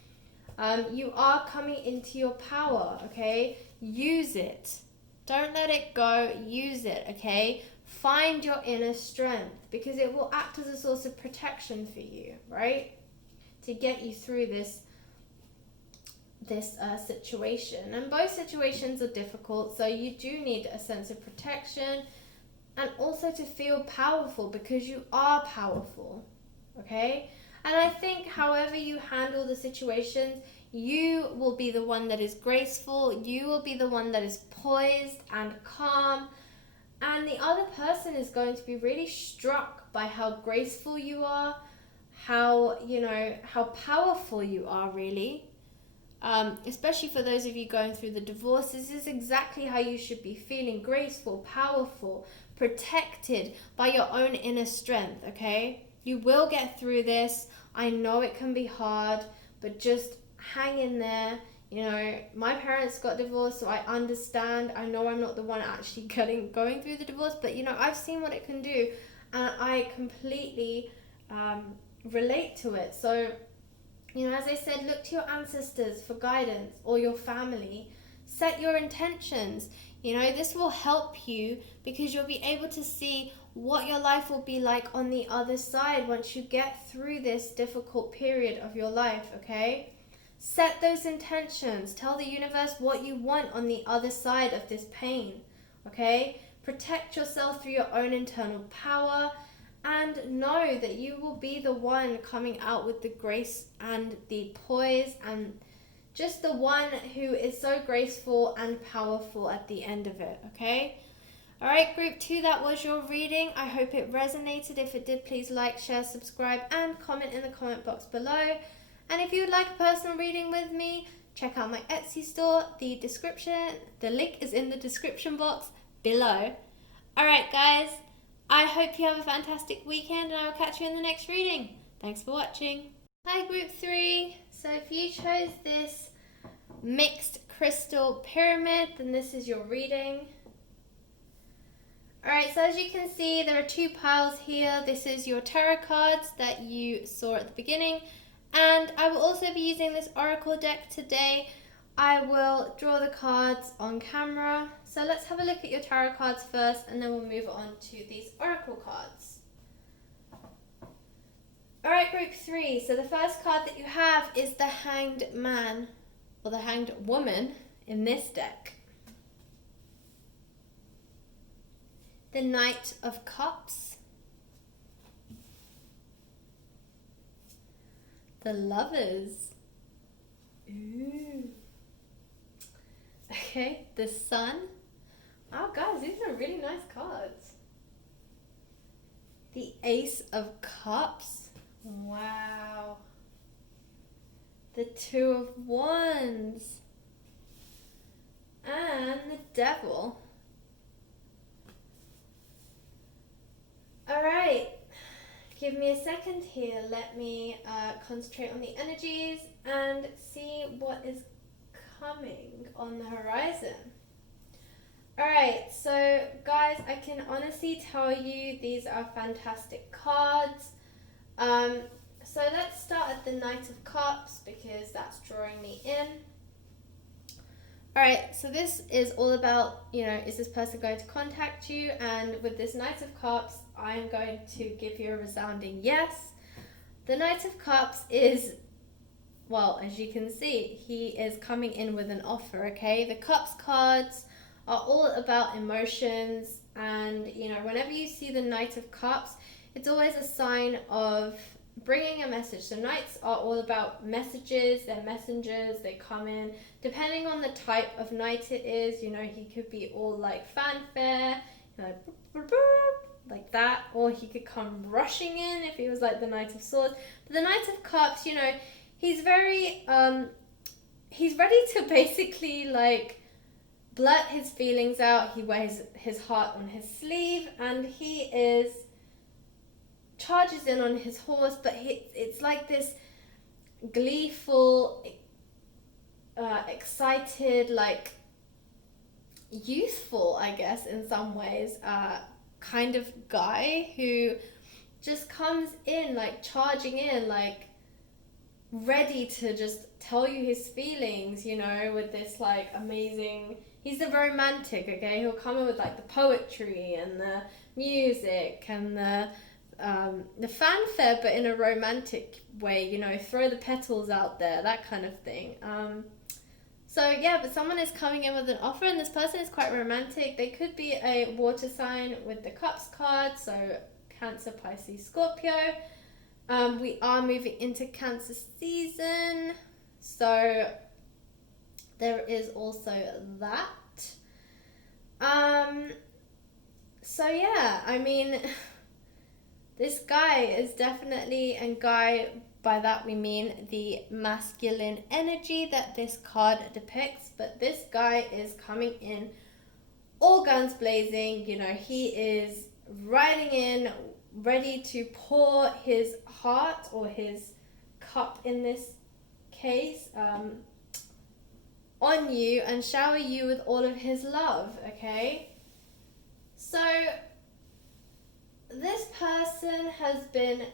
You are coming into your power, okay? Use it. Don't let it go. Use it, okay? Find your inner strength, because it will act as a source of protection for you, right? To get you through this situation. And both situations are difficult, so you do need a sense of protection and also to feel powerful, because you are powerful, okay? And I think however you handle the situations, you will be the one that is graceful, you will be the one that is poised and calm, and the other person is going to be really struck by how graceful you are, how, you know, how powerful you are, really. Especially for those of you going through the divorce, this is exactly how you should be feeling: graceful, powerful, protected by your own inner strength, okay? You will get through this. I know it can be hard, but just hang in there. You know, my parents got divorced, so I understand. I know I'm not the one actually going through the divorce, but you know, I've seen what it can do, and I completely relate to it. So, you know, as I said, look to your ancestors for guidance, or your family. Set your intentions. You know, this will help you, because you'll be able to see what your life will be like on the other side once you get through this difficult period of your life, okay? Set those intentions. Tell the universe what you want on the other side of this pain, okay? Protect yourself through your own internal power, and know that you will be the one coming out with the grace and the poise, and just the one who is so graceful and powerful at the end of it, okay? All right, group 2, that was your reading. I hope it resonated. If it did, please like, share, subscribe, and comment in the comment box below. And if you would like a personal reading with me, check out my Etsy store. The link is in the description box below. All right, guys. I hope you have a fantastic weekend, and I will catch you in the next reading. Thanks for watching. Hi, group 3. So if you chose this mixed crystal pyramid, then this is your reading. Alright, so as you can see, there are 2 piles here. This is your tarot cards that you saw at the beginning, and I will also be using this oracle deck today. I will draw the cards on camera. So let's have a look at your tarot cards first, and then we'll move on to these oracle cards. Alright, group 3. So the first card that you have is the Hanged Man, or the Hanged Woman in this deck. The Knight of Cups. The Lovers. Ooh. Okay, the Sun. Oh, guys, these are really nice cards. The Ace of Cups. Wow. The Two of Wands. And the Devil. Alright, give me a second here. Let me concentrate on the energies and see what is coming on the horizon. Alright, so guys, I can honestly tell you these are fantastic cards. So let's start at the Knight of Cups because that's drawing me in. Alright, so this is all about, is this person going to contact you? And with this Knight of Cups, I'm going to give you a resounding yes. The Knight of Cups is, well, as you can see, he is coming in with an offer, okay? The Cups cards are all about emotions, and, whenever you see the Knight of Cups, it's always a sign of bringing a message. So Knights are all about messages, they're messengers, they come in. Depending on the type of Knight it is, he could be all like fanfare, like that, or he could come rushing in if he was like the Knight of Swords. But the Knight of Cups, he's very, he's ready to basically like blurt his feelings out. He wears his heart on his sleeve, and he is charges in on his horse, but it's like this gleeful, excited, like youthful, I guess, in some ways, kind of guy who just comes in, like charging in, like ready to just tell you his feelings, with this like amazing, he's the romantic, okay? He'll come in with like the poetry and the music and the fanfare, but in a romantic way, throw the petals out there, that kind of thing. So yeah, but someone is coming in with an offer, and this person is quite romantic. They could be a water sign with the Cups card, so Cancer, Pisces, Scorpio. We are moving into Cancer season, so there is also that. So yeah, I mean, this guy is definitely, and guy, by that we mean the masculine energy that this card depicts, but this guy is coming in all guns blazing. He is riding in, ready to pour his heart, or his cup in this case, on you and shower you with all of his love, okay? So this person has been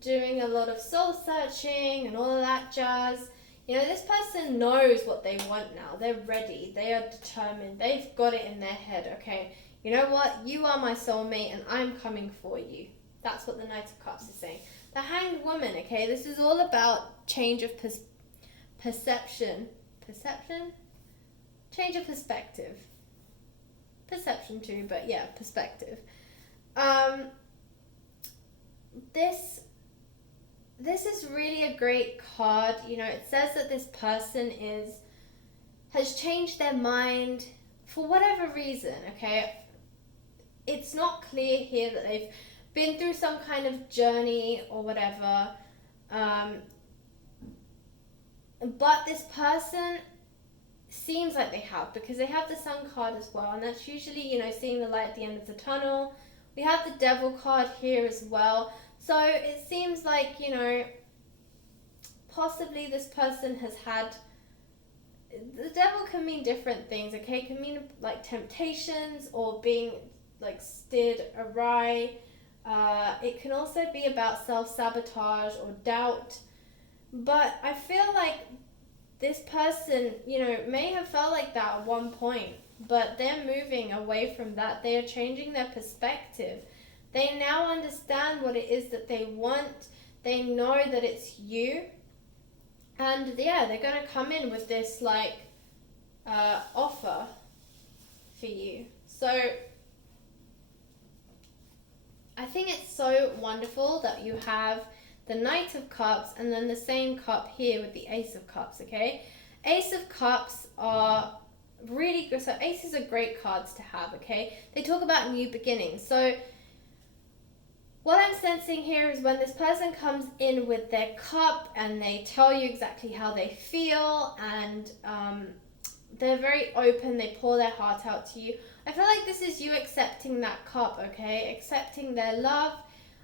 doing a lot of soul searching and all of that jazz. This person knows what they want now. They're ready. They are determined. They've got it in their head, okay? You know what? You are my soulmate and I'm coming for you. That's what the Knight of Cups is saying. The Hanged Woman, okay? This is all about change of perception? Change of perspective. Perception too, but yeah, perspective. This is really a great card. It says that this person has changed their mind for whatever reason, okay? It's not clear here that they've been through some kind of journey or whatever. But this person seems like they have, because they have the Sun card as well, and that's usually, seeing the light at the end of the tunnel. We have the Devil card here as well. So it seems like, possibly this person has had, the devil can mean different things, okay? It can mean like temptations or being like steered awry. It can also be about self-sabotage or doubt. But I feel like this person, may have felt like that at one point, but they're moving away from that. They are changing their perspective. They now understand what it is that they want. They know that it's you. And yeah, they're going to come in with this like offer for you. So I think it's so wonderful that you have the Knight of Cups and then the same cup here with the Ace of Cups, okay? Ace of Cups are really good. So aces are great cards to have, okay? They talk about new beginnings. So what I'm sensing here is when this person comes in with their cup and they tell you exactly how they feel, and they're very open, they pour their heart out to you. I feel like this is you accepting that cup, okay? Accepting their love.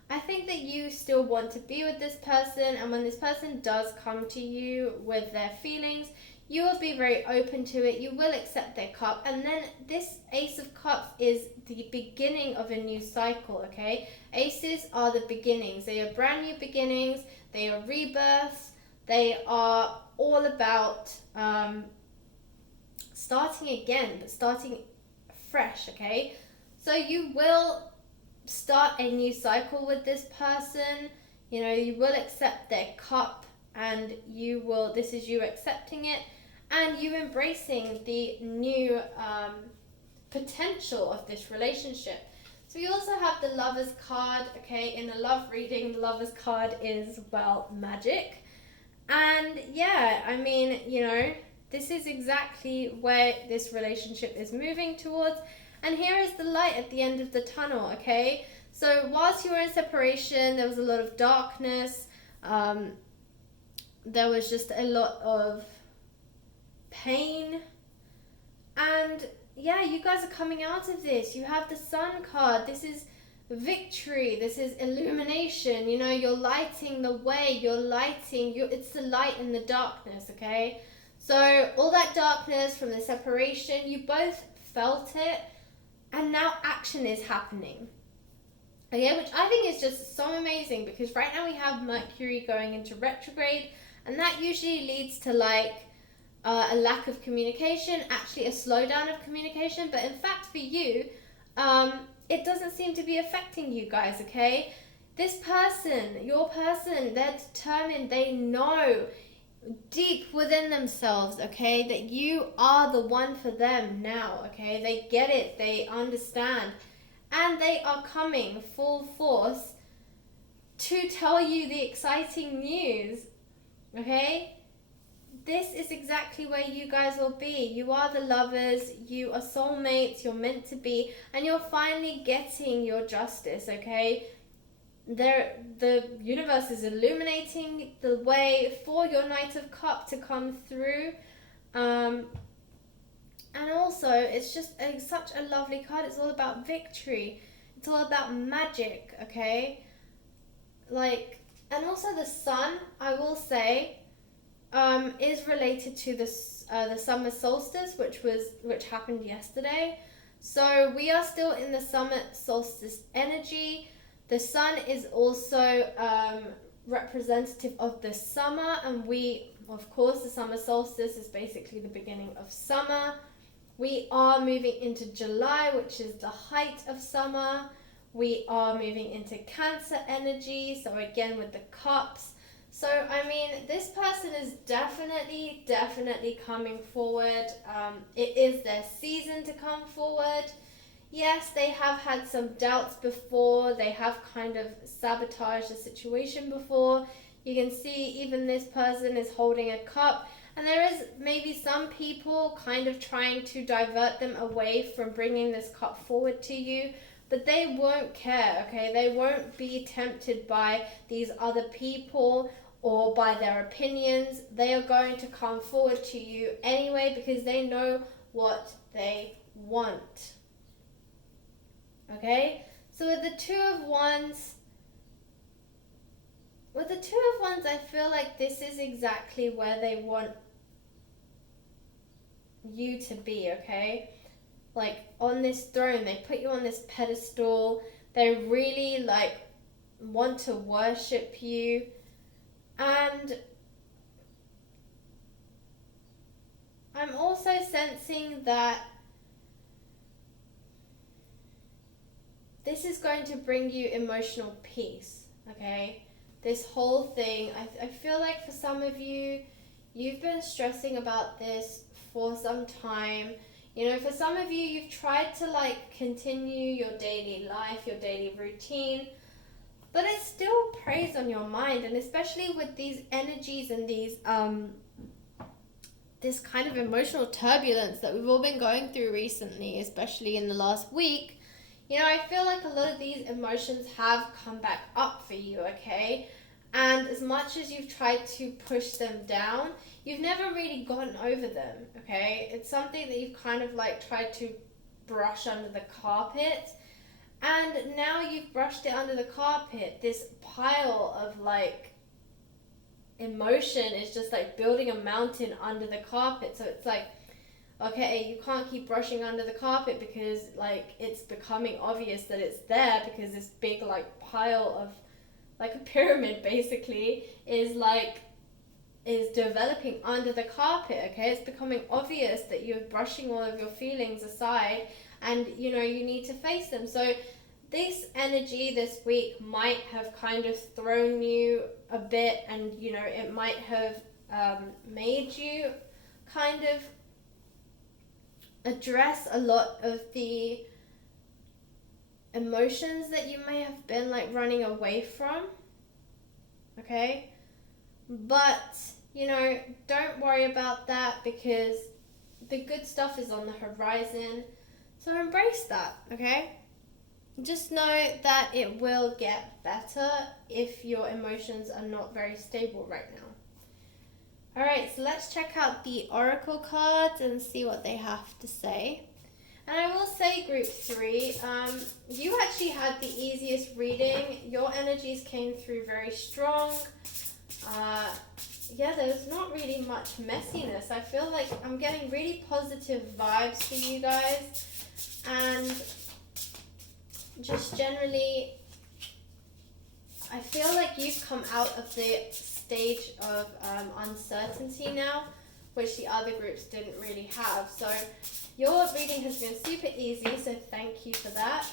I think that you still want to be with this person, and when this person does come to you with their feelings, you will be very open to it. You will accept their cup. And then this Ace of Cups is the beginning of a new cycle, okay? Aces are the beginnings. They are brand new beginnings. They are rebirths. They are all about starting again, but starting fresh, okay? So you will start a new cycle with this person. You know, you will accept their cup, and you will, this is you accepting it and you embracing the new potential of this relationship. So we also have the Lovers card, okay? In a love reading, the Lovers card is, well, magic. And yeah, I mean, you know, this is exactly where this relationship is moving towards. And here is the light at the end of the tunnel, okay? So whilst you were in separation, there was a lot of darkness. There was just a lot of pain. And yeah, you guys are coming out of this. You have the Sun card. This is victory. This is illumination. You know, you're lighting the way. It's the light in the darkness, okay? So all that darkness from the separation, you both felt it. And now action is happening. Okay, which I think is just so amazing, because right now we have Mercury going into retrograde, and that usually leads to like a lack of communication, actually a slowdown of communication. But in fact for you, it doesn't seem to be affecting you guys, okay? This person, your person, they're determined, they know deep within themselves, okay, that you are the one for them now, okay? They get it, they understand, and they are coming full force to tell you the exciting news, okay? This is exactly where you guys will be. You are the lovers, you are soulmates, you're meant to be, and you're finally getting your justice, okay? The universe is illuminating the way for your Knight of Cups to come through. And also, it's just such a lovely card. It's all about victory. It's all about magic, okay? Like, and also the Sun, I will say, is related to the summer solstice, which happened yesterday. So we are still in the summer solstice energy. The Sun is also representative of the summer, and of course, the summer solstice is basically the beginning of summer. We are moving into July, which is the height of summer. We are moving into Cancer energy, so again with the cups. So, I mean, this person is definitely coming forward. It is their season to come forward. Yes, they have had some doubts before. They have kind of sabotaged the situation before. You can see even this person is holding a cup. And there is maybe some people kind of trying to divert them away from bringing this cup forward to you. But they won't care, okay? They won't be tempted by these other people or by their opinions. They are going to come forward to you anyway, because they know what they want. Okay? So with the Two of Wands, I feel like this is exactly where they want you to be, okay? Like, on this throne, they put you on this pedestal. They really, like, want to worship you. And I'm also sensing that this is going to bring you emotional peace, okay? This whole thing, I feel like for some of you, you've been stressing about this for some time. You know, for some of you, you've tried to like continue your daily life, your daily routine, but it still preys on your mind. And especially with these energies and these this kind of emotional turbulence that we've all been going through recently, especially in the last week, You know, I feel like a lot of these emotions have come back up for you, okay? And as much as you've tried to push them down, you've never really gotten over them, okay? It's something that you've kind of like tried to brush under the carpet. And now you've brushed it under the carpet. This pile of like emotion is just like building a mountain under the carpet. So it's like, okay, you can't keep brushing under the carpet because like it's becoming obvious that it's there, because this big like pile of like a pyramid basically is developing under the carpet. Okay, it's becoming obvious that you're brushing all of your feelings aside, and you know you need to face them. So this energy this week might have kind of thrown you a bit, and you know it might have made you kind of address a lot of the emotions that you may have been like running away from. Okay, but you know, don't worry about that, because the good stuff is on the horizon. So embrace that. Okay, just know that it will get better if your emotions are not very stable right now. Alright, so let's check out the oracle cards and see what they have to say. And I will say, group 3, you actually had the easiest reading. Your energies came through very strong. Yeah, there's not really much messiness. I feel like I'm getting really positive vibes for you guys. And just generally, I feel like you've come out of the stage of uncertainty now, which the other groups didn't really have. So your reading has been super easy, so thank you for that.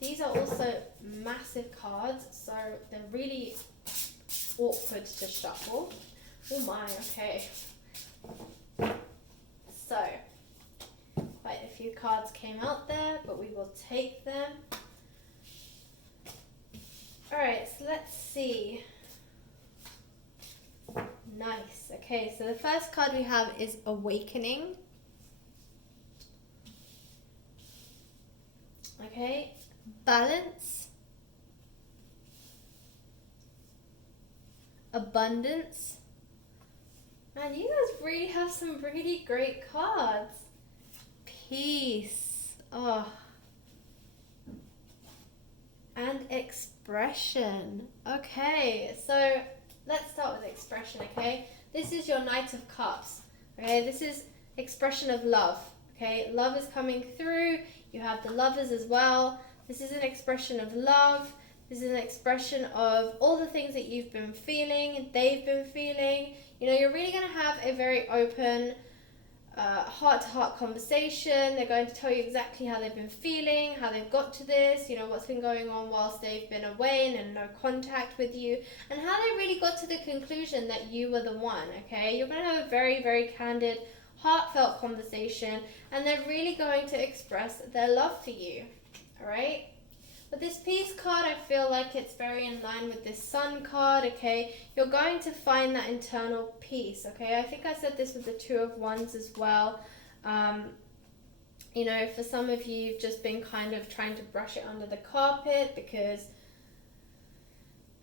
These are also massive cards, so they're really awkward to shuffle. Oh my, okay. So, quite a few cards came out there, but we will take them. Alright, so let's see. Nice. Okay, so the first card we have is Awakening. Okay, Balance. Abundance. Man, you guys really have some really great cards. Peace. Oh. And expression. Okay, so let's start with expression, okay? This is your Knight of Cups, okay? This is expression of love, okay? Love is coming through. You have the Lovers as well. This is an expression of love. This is an expression of all the things that you've been feeling, they've been feeling. You know, you're really going to have a very open, heart-to-heart conversation. They're going to tell you exactly how they've been feeling, how they've got to this, you know, what's been going on whilst they've been away and in no contact with you, and how they really got to the conclusion that you were the one, okay? You're going to have a very, very candid, heartfelt conversation, and they're really going to express their love for you, all right? But this Peace card, I feel like it's very in line with this Sun card, okay? You're going to find that internal peace, okay? I think I said this with the Two of Wands as well. You know, for some of you, you've just been kind of trying to brush it under the carpet because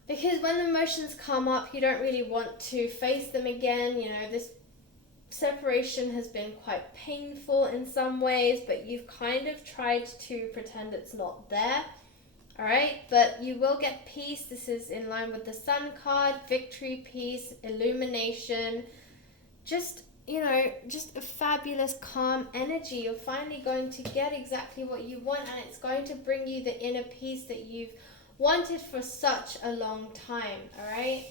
when the emotions come up, you don't really want to face them again. You know, this separation has been quite painful in some ways, but you've kind of tried to pretend it's not there. Alright, but you will get peace. This is in line with the Sun card, victory, peace, illumination, just, you know, just a fabulous calm energy. You're finally going to get exactly what you want, and it's going to bring you the inner peace that you've wanted for such a long time, alright?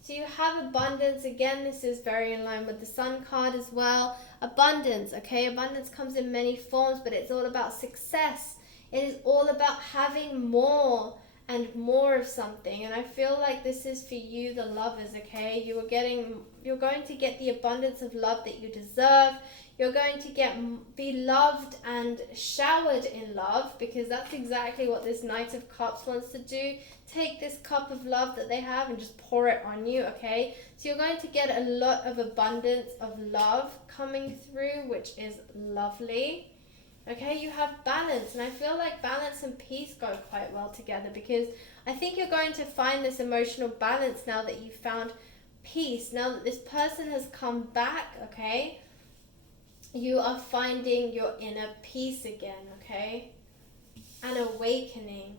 So you have abundance. Again, this is very in line with the Sun card as well. Abundance, okay? Abundance comes in many forms, but it's all about success. It is all about having more and more of something. And I feel like this is for you, the Lovers, okay? You're going to get the abundance of love that you deserve. You're going to be loved and showered in love, because that's exactly what this Knight of Cups wants to do. Take this cup of love that they have and just pour it on you, okay? So you're going to get a lot of abundance of love coming through, which is lovely. Okay, you have balance, and I feel like balance and peace go quite well together, because I think you're going to find this emotional balance now that you've found peace. Now that this person has come back, okay, you are finding your inner peace again, okay? And awakening.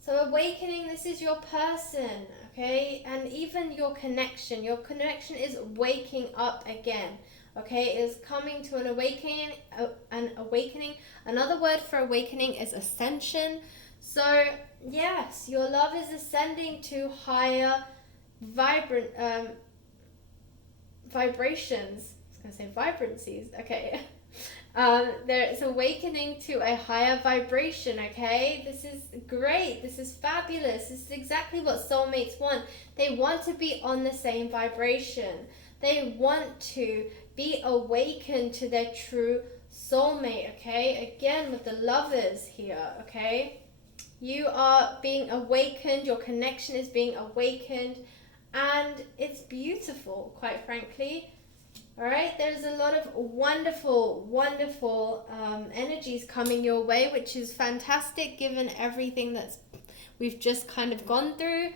So awakening, this is your person, okay? And even your connection is waking up again. Okay, it is coming to an awakening. Another word for awakening is ascension. So yes, your love is ascending to higher vibrations. I was going to say vibrancies. Okay. It's awakening to a higher vibration, okay? This is great. This is fabulous. This is exactly what soulmates want. They want to be on the same vibration. They want to be awakened to their true soulmate, okay? Again, with the lovers here, okay? You are being awakened. Your connection is being awakened. And it's beautiful, quite frankly. All right, there's a lot of wonderful, wonderful energies coming your way, which is fantastic given everything we've just kind of gone through.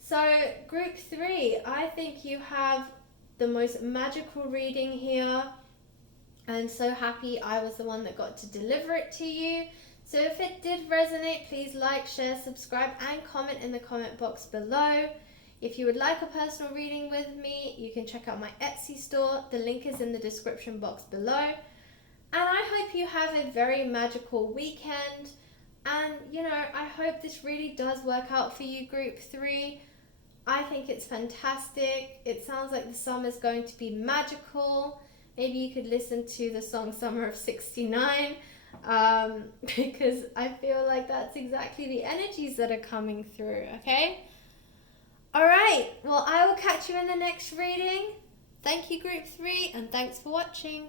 So group 3, I think you have the most magical reading here. I'm so happy I was the one that got to deliver it to you. So if it did resonate, please like, share, subscribe, and comment in the comment box below. If you would like a personal reading with me, you can check out my Etsy store. The link is in the description box below. And I hope you have a very magical weekend. And, I hope this really does work out for you, group 3. I think it's fantastic. It sounds like the summer is going to be magical. Maybe you could listen to the song Summer of 69. Because I feel like that's exactly the energies that are coming through, okay? Alright, well, I will catch you in the next reading. Thank you, group 3, and thanks for watching.